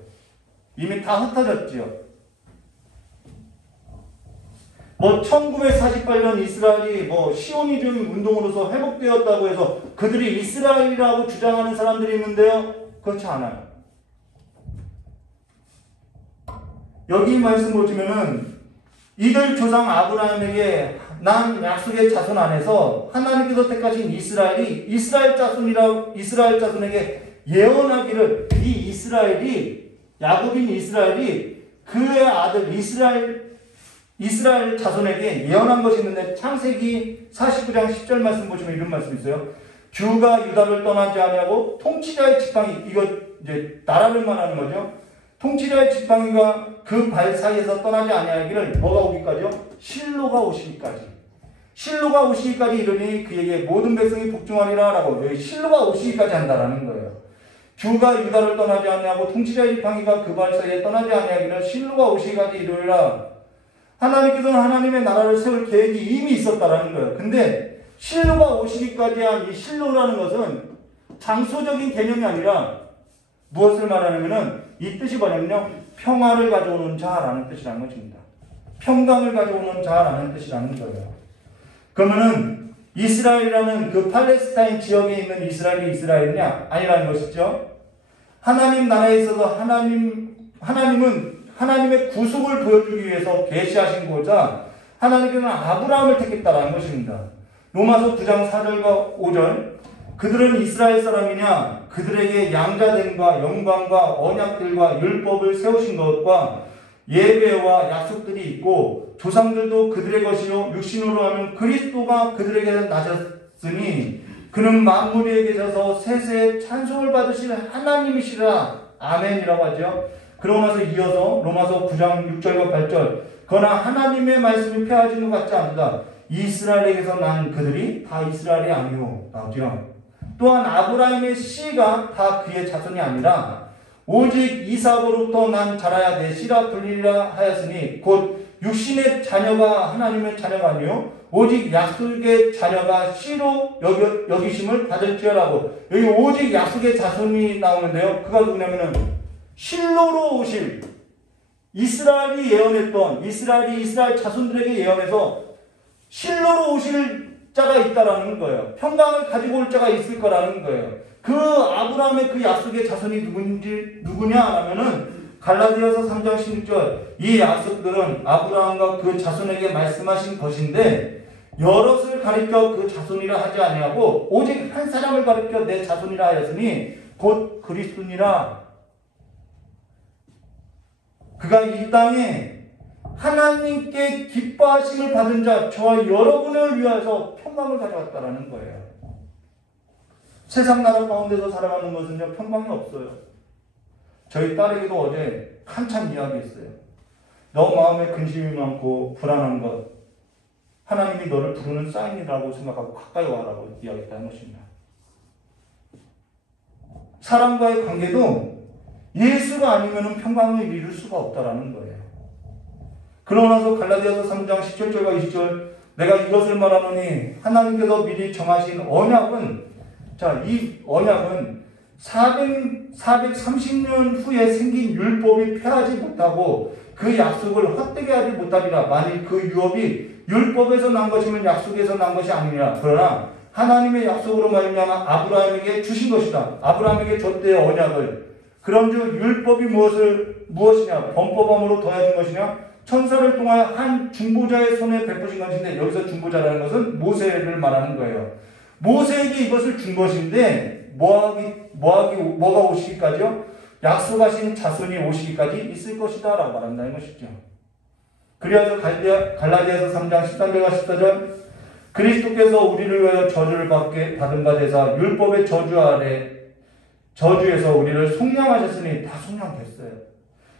이미 다 흩어졌지요. 1948년 이스라엘이 시오니즘 운동으로서 회복되었다고 해서 그들이 이스라엘이라고 주장하는 사람들이 있는데요. 그렇지 않아요. 여기 말씀 보시면은 이들 조상 아브라함에게 난 약속의 자손 안에서 하나님께서 택하신 이스라엘이 이스라엘 자손에게 예언하기를 이 이스라엘이 야곱인 이스라엘이 그의 아들 이스라엘 자손에게 예언한 것이 있는데 창세기 49장 10절 말씀 보시면 이런 말씀이 있어요. 주가 유다를 떠나지 아니하고 통치자의 지팡이 이거 이제 나라를 말하는 거죠. 통치자의 지팡이가 그 발 사이에서 떠나지 아니하기를 뭐가 오기까지요? 실로가 오시기까지. 실로가 오시기까지 이르니 그에게 모든 백성이 복종하리라 라고 여기 실로가 오시기까지 한다라는 거예요. 주가 유다를 떠나지 아니하고 통치자의 지팡이가 그 발 사이에 떠나지 아니하기를 실로가 오시기까지 이르리라. 하나님께서는 하나님의 나라를 세울 계획이 이미 있었다라는 거예요. 근데 실로가 오시기까지 한 이 실로라는 것은 장소적인 개념이 아니라 무엇을 말하냐면은 이 뜻이 뭐냐면요. 평화를 가져오는 자라는 뜻이라는 것입니다. 평강을 가져오는 자라는 뜻이라는 거예요. 그러면은 이스라엘이라는 그 팔레스타인 지역에 있는 이스라엘이 이스라엘이냐? 아니라는 것이죠. 하나님 나라에 있어서 하나님은 하나님의 구속을 보여주기 위해서 계시하신 거자 하나님께서는 아브라함을 택했다라는 것입니다. 로마서 9장 4절과 5절 그들은 이스라엘 사람이냐? 그들에게 양자됨과 영광과 언약들과 율법을 세우신 것과 예배와 약속들이 있고 조상들도 그들의 것이요 육신으로 하면 그리스도가 그들에게 나셨으니 그는 만물에 계셔서 세세에 찬송을 받으실 하나님이시라. 아멘이라고 하죠. 그러고 나서 이어서 로마서 9장 6절과 8절 그러나 하나님의 말씀이 폐하진 것 같지 않다. 이스라엘에게서 난 그들이 다 이스라엘이 아니오. 나오죠. 또한 아브라함의 씨가 다 그의 자손이 아니라 오직 이삭으로부터 난 자라야 내 씨라 불리리라 하였으니 곧 육신의 자녀가 하나님의 자녀가 아니요 오직 약속의 자녀가 씨로 여기심을 받을지어라고. 여기 오직 약속의 자손이 나오는데요. 그가 누구냐면은 실로로 오실, 이스라엘이 예언했던, 이스라엘 자손들에게 예언해서 실로로 오실 자가 있다라는 거예요. 평강을 가지고 올 자가 있을 거라는 거예요. 그 아브라함의 그 약속의 자손이 누구냐 하면은 갈라디아서 3장 16절, 이 약속들은 아브라함과 그 자손에게 말씀하신 것인데 여럿을 가리켜 그 자손이라 하지 아니하고 오직 한 사람을 가리켜 내 자손이라 하였으니 곧 그리스도니라. 그가 이 땅에 하나님께 기뻐하심을 받은 자, 저와 여러분을 위하여서 평강을 가져왔다라는 거예요. 세상 나라 가운데서 살아가는 것은요, 평강이 없어요. 저희 딸에게도 어제 한참 이야기했어요. 너 마음에 근심이 많고 불안한 것, 하나님이 너를 부르는 사인이라고 생각하고 가까이 와라고 이야기했다는 것입니다. 사람과의 관계도 예수가 아니면 평강을 이룰 수가 없다라는 거예요. 그러고 나서 갈라디아서 3장 17절과 20절, 내가 이것을 말하노니 하나님께서 미리 정하신 언약은, 자, 이 언약은 430년 후에 생긴 율법이 패하지 못하고 그 약속을 헛되게 하지 못하리라. 만일 그 율법이 율법에서 난 것이면 약속에서 난 것이 아니라, 그러나 하나님의 약속으로 말미암아 아브라함에게 주신 것이다. 아브라함에게 줬대의 언약을. 그런즉 율법이 무엇이냐? 범법함으로 더해진 것이냐? 천사를 통하여 한 중보자의 손에 베푸신 것인데, 여기서 중보자라는 것은 모세를 말하는 거예요. 모세에게 이것을 준 것인데 뭐가 오시기까지요? 약속하신 자손이 오시기까지 있을 것이다 라고 말한다는 것이죠. 그래서 갈라디아서 3장 13절과 14절, 그리스도께서 우리를 위하여 저주를 받은 바 되사 율법의 저주에서 우리를 속량하셨으니, 다 속량됐어요.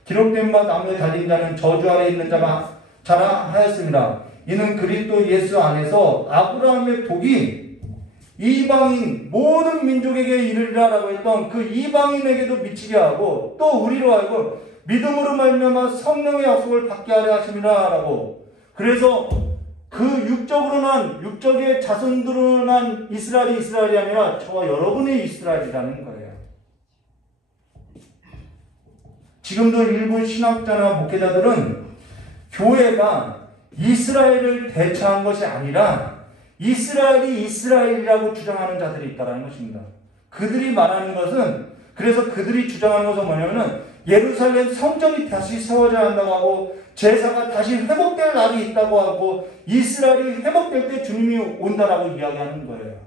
기록된 바 나무에 달린 자는 저주 아래 있는 자가 자라하였습니다. 이는 그리스도 예수 안에서 아브라함의 복이 이방인 모든 민족에게 이르리라라고 했던 그 이방인에게도 미치게 하고, 또 우리로 하여금 믿음으로 말미암아 성령의 약속을 받게 하려 하심이라라고. 그래서 그 육적의 자손들로 난 이스라엘이 아니라 저와 여러분의 이스라엘이라는 거예요. 지금도 일부 신학자나 목회자들은 교회가 이스라엘을 대처한 것이 아니라 이스라엘이 이스라엘이라고 주장하는 자들이 있다는 것입니다. 그들이 말하는 것은, 그래서 그들이 주장하는 것은 뭐냐면은 예루살렘 성전이 다시 세워져야 한다고 하고 제사가 다시 회복될 날이 있다고 하고 이스라엘이 회복될 때 주님이 온다라고 이야기하는 거예요.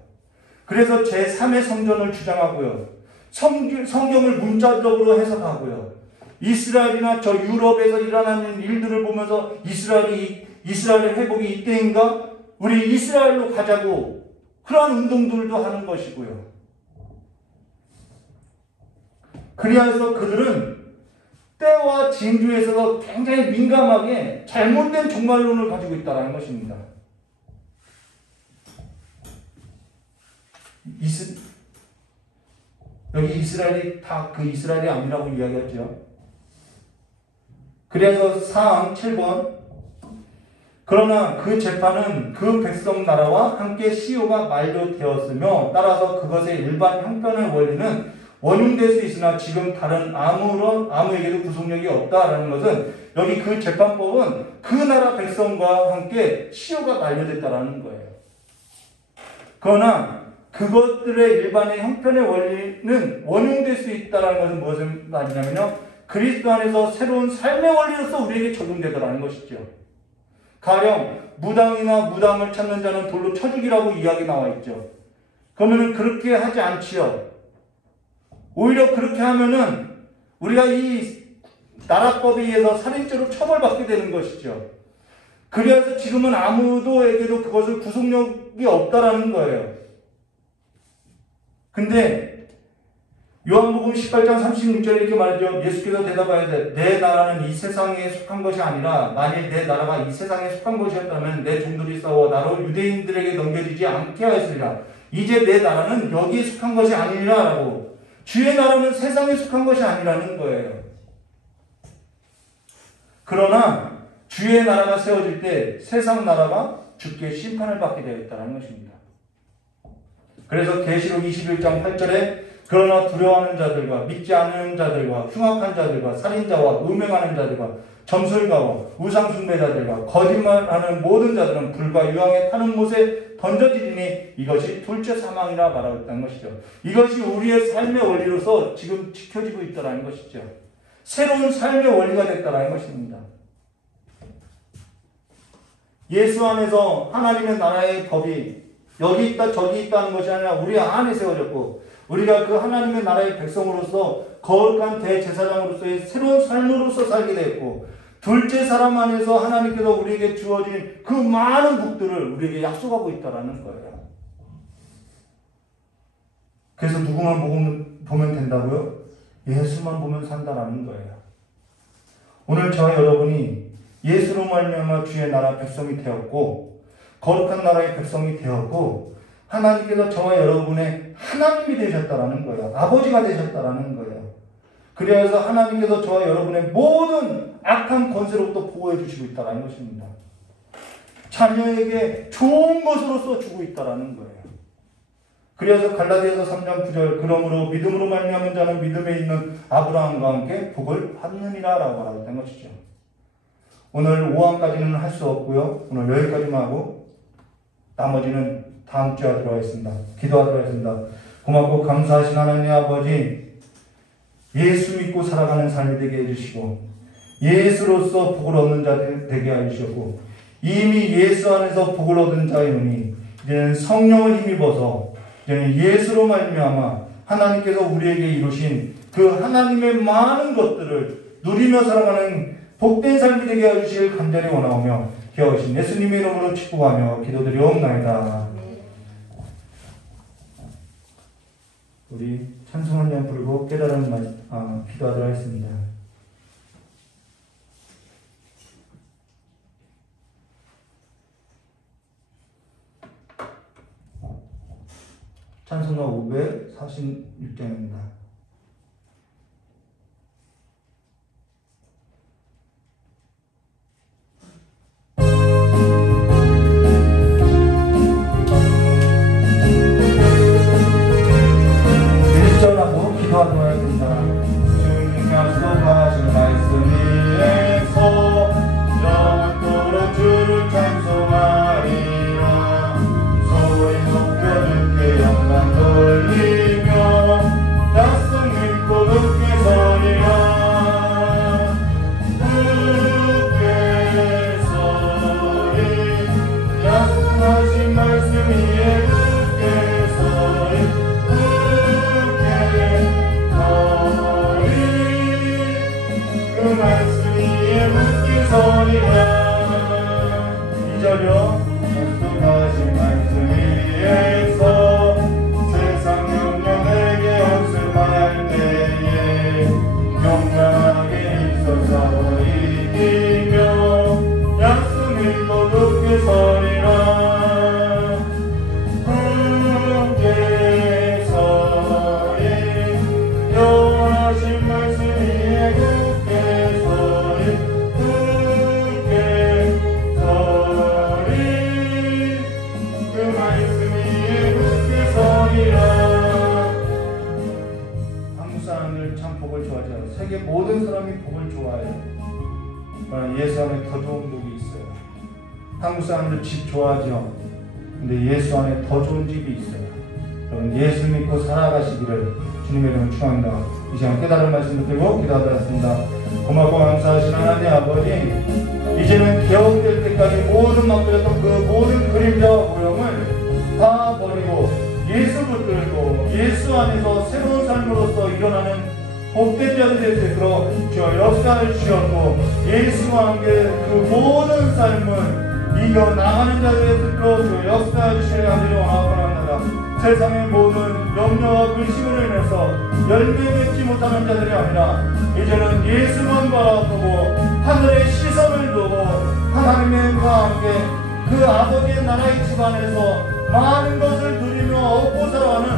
그래서 제3의 성전을 주장하고요. 성경을 문자적으로 해석하고요. 이스라엘이나 저 유럽에서 일어나는 일들을 보면서 이스라엘의 회복이 이때인가? 우리 이스라엘로 가자고, 그러한 운동들도 하는 것이고요. 그래서 그들은 때와 진주에 있어서 굉장히 민감하게 잘못된 종말론을 가지고 있다는 것입니다. 여기 이스라엘이 다 그 이스라엘이 아니라고 이야기했죠. 그래서 사항 7번, 그러나 그 재판은 그 백성 나라와 함께 시효가 만료되었으며 따라서 그것의 일반 형편의 원리는 원흉될 수 있으나 지금 다른 아무에게도 구속력이 없다라는 것은, 여기 그 재판법은 그 나라 백성과 함께 시효가 만료됐다라는 거예요. 그러나 그것들의 일반의 형편의 원리는 원흉될 수 있다라는 것은 무엇을 말이냐면요, 그리스도 안에서 새로운 삶의 원리로서 우리에게 적용되더라는 것이죠. 가령 무당이나 무당을 찾는 자는 돌로 쳐 죽이라고 이야기 나와 있죠. 그러면 그렇게 하지 않지요. 오히려 그렇게 하면은 우리가 이 나라법에 의해서 살인죄로 처벌받게 되는 것이죠. 그래서 지금은 아무도에게도 그것을 구속력이 없다라는 거예요. 근데 요한복음 18장 36절에 이렇게 말하죠. 예수께서 대답하여 내 나라는 이 세상에 속한 것이 아니라 만일 내 나라가 이 세상에 속한 것이었다면 내 종들이 싸워 나로 유대인들에게 넘겨지지 않게 하였으리라. 이제 내 나라는 여기에 속한 것이 아니라 라고. 주의 나라는 세상에 속한 것이 아니라는 거예요. 그러나 주의 나라가 세워질 때 세상 나라가 주께 심판을 받게 되어 있다는 것입니다. 그래서 계시록 21장 8절에 그러나 두려워하는 자들과 믿지 않는 자들과 흉악한 자들과 살인자와 음행하는 자들과 점술가와 우상숭배자들과 거짓말하는 모든 자들은 불과 유황에 타는 못에 던져지리니 이것이 둘째 사망이라 말하고 있다는 것이죠. 이것이 우리의 삶의 원리로서 지금 지켜지고 있다는 것이죠. 새로운 삶의 원리가 됐다는 것입니다. 예수 안에서 하나님의 나라의 법이 여기 있다 저기 있다는 것이 아니라 우리 안에 세워졌고 우리가 그 하나님의 나라의 백성으로서 거룩한 대제사장으로서의 새로운 삶으로서 살게 됐고 둘째 사람 안에서 하나님께서 우리에게 주어진 그 많은 복들을 우리에게 약속하고 있다는 거예요. 그래서 누구만 보면 된다고요? 예수만 보면 산다라는 거예요. 오늘 저와 여러분이 예수로 말미암아 주의 나라 백성이 되었고 거룩한 나라의 백성이 되었고 하나님께서 저와 여러분의 하나님이 되셨다라는 거예요. 아버지가 되셨다라는 거예요. 그래서 하나님께서 저와 여러분의 모든 악한 권세로부터 보호해 주시고 있다는 것입니다. 자녀에게 좋은 것으로서 주고 있다는 거예요. 그래서 갈라디아서 3장 9절 그러므로 믿음으로 말미암은 자는 믿음에 있는 아브라함과 함께 복을 받느니라 라고 말하고 있는 것이죠. 오늘 5항까지는 할 수 없고요. 오늘 여기까지만 하고 나머지는 다음 주에 하도록 하겠습니다. 기도하도록 하겠습니다. 고맙고 감사하신 하나님 아버지, 예수 믿고 살아가는 삶이 되게 해주시고 예수로서 복을 얻는 자 되게 해주셨고 이미 예수 안에서 복을 얻은 자이오니 이제는 성령을 힘입어서 이제는 예수로 말미암아 하나님께서 우리에게 이루신 그 하나님의 많은 것들을 누리며 살아가는 복된 삶이 되게 해주실 간절히 원하오며 기어오신 예수님의 이름으로 축복하며 기도드리옵나이다. 우리 찬송 한 장 부르고 깨달은 기도하도록 하겠습니다. 찬송가 546장입니다. 기도하도록 하겠습니다. 주님 약속하신 말씀 위에서 영원토록 주를 찬송하리라. 소리 높여 주께 영광 돌리며 약속 믿고 굳게 서리라. 굳게 서리 약속하신 말씀 위에 굳게 서리 그 말씀 위에 굳게 서리라. 2절요. 약속하신 말씀 위에서 세상 영령에게 연습할 때에 용감하게 있어서 이기며 약속 믿고 굳게 서리라. 굳게 서리 영원하신 말씀 위에 굳게 서리 굳게 서리 그 말씀 위에 굳게 서리라. 한국 사람들 참 복을 좋아하죠. 세계 모든 사람이 복을 좋아해요. 그러나 예수 안에 더 좋은 복이 있어요. 한국 사람들 집 좋아하죠. 근데 예수 안에 더 좋은 집이 있어요. 여러분 예수 믿고 살아가시기를 주님의 이름으로 축원합니다. 이 시간 깨달은 말씀 드리고 기도하겠습니다. 고맙고 감사하신 하나님 아버지, 이제는 개혁될 때까지 모든 막걸렸던 그 모든 그림자와 모형을 다 버리고 예수 붙들고 예수 안에서 새로운 삶으로서 일어나는 복된 자들이 될 수 있도록 주여 역사를 주셨고 예수와 함께 그 모든 삶을 이겨나가는 자들이 될 수 있도록 주여 역사해 주시길 간절히 원합니다. 세상의 모든 염려와 근심으로 인해서 열매 맺지 못하는 자들이 아니라 이제는 예수만 바라보고 하늘의 시선을 두고 하나님과 함께 그 아버지의 나라의 집안에서 많은 것을 누리며 얻고 살아가는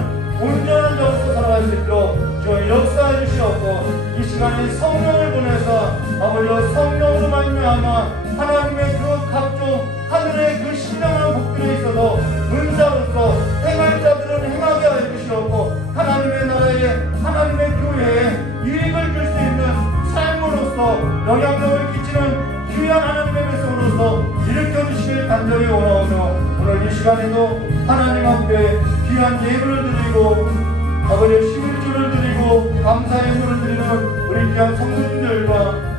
온전한 자로서 살아갈 수 있도록 주여 역사해 주시옵고 이 시간에 성령을 보내서 아버지여 성령으로 말미암아 하나님의 그 각종 하늘의 그 신령한 복들에 있어서 은사로서 행할 자들은 행하게 하여 주시옵고 하나님의 나라에 하나님의 교회에 유익을 줄 수 있는 삶으로서 영향력을 끼치는 귀한 하나님의 백성으로서 일으켜 주시길 간절히 원하오며 오늘 이 시간에도 하나님 앞에 귀한 예물을 드리고 아버지의 11조를 드리고 감사의 예물을 드리는 우리 귀한 성도님들과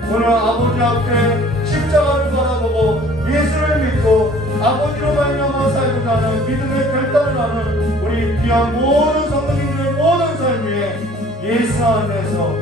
오늘 아버지 앞에 십자가를 바라보고 예수를 믿고 아버지로 말미암아 살고자 하는 믿음의 결단을 하는 우리 귀한 모든 성도님들의 모든 삶 위에 예수 안에서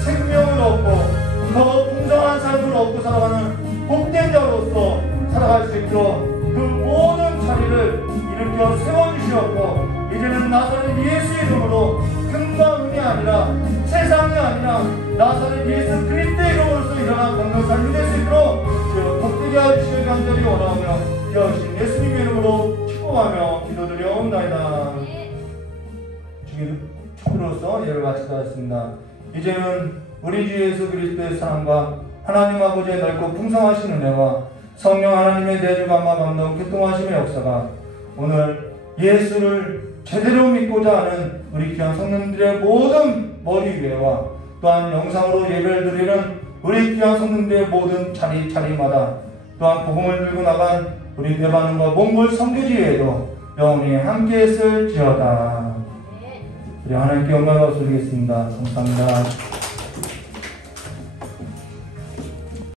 생명을 얻고 더 풍성한 삶을 얻고 살아가는 복된 자로서 살아갈 수 있도록 그 모든 자리를 일으켜 세워주시옵고 이제는 나사렛 예수 이름으로 금과 은이 아니라 세상이 아니라 나사렛 예수 그리스도의 이름으로서 일어나 걷는 삶이 될 수 있도록 주여 복되게 하시길 간절히 원하오며 여신 예수님의 이름으로 축복하며 기도드려옵나이다. 축복으로서 예를 바치겠습니다. 이제는 우리 주 예수 그리스도의 사랑과 하나님 아버지의 넓고 풍성하신 은혜와 성령 하나님의 내주감과 감동 교통하심의 역사가 오늘 예수를 제대로 믿고자 하는 우리 귀한 성도님들의 모든 머리 위에와 또한 영상으로 예배를 드리는 우리 귀한 성도님들의 모든 자리마다 또한 복음을 들고 나간 우리 대반응과 몽골 선교지에도 영원히 함께 했을지어다. 우리 하나님께 영광을 올리겠습니다. 감사합니다.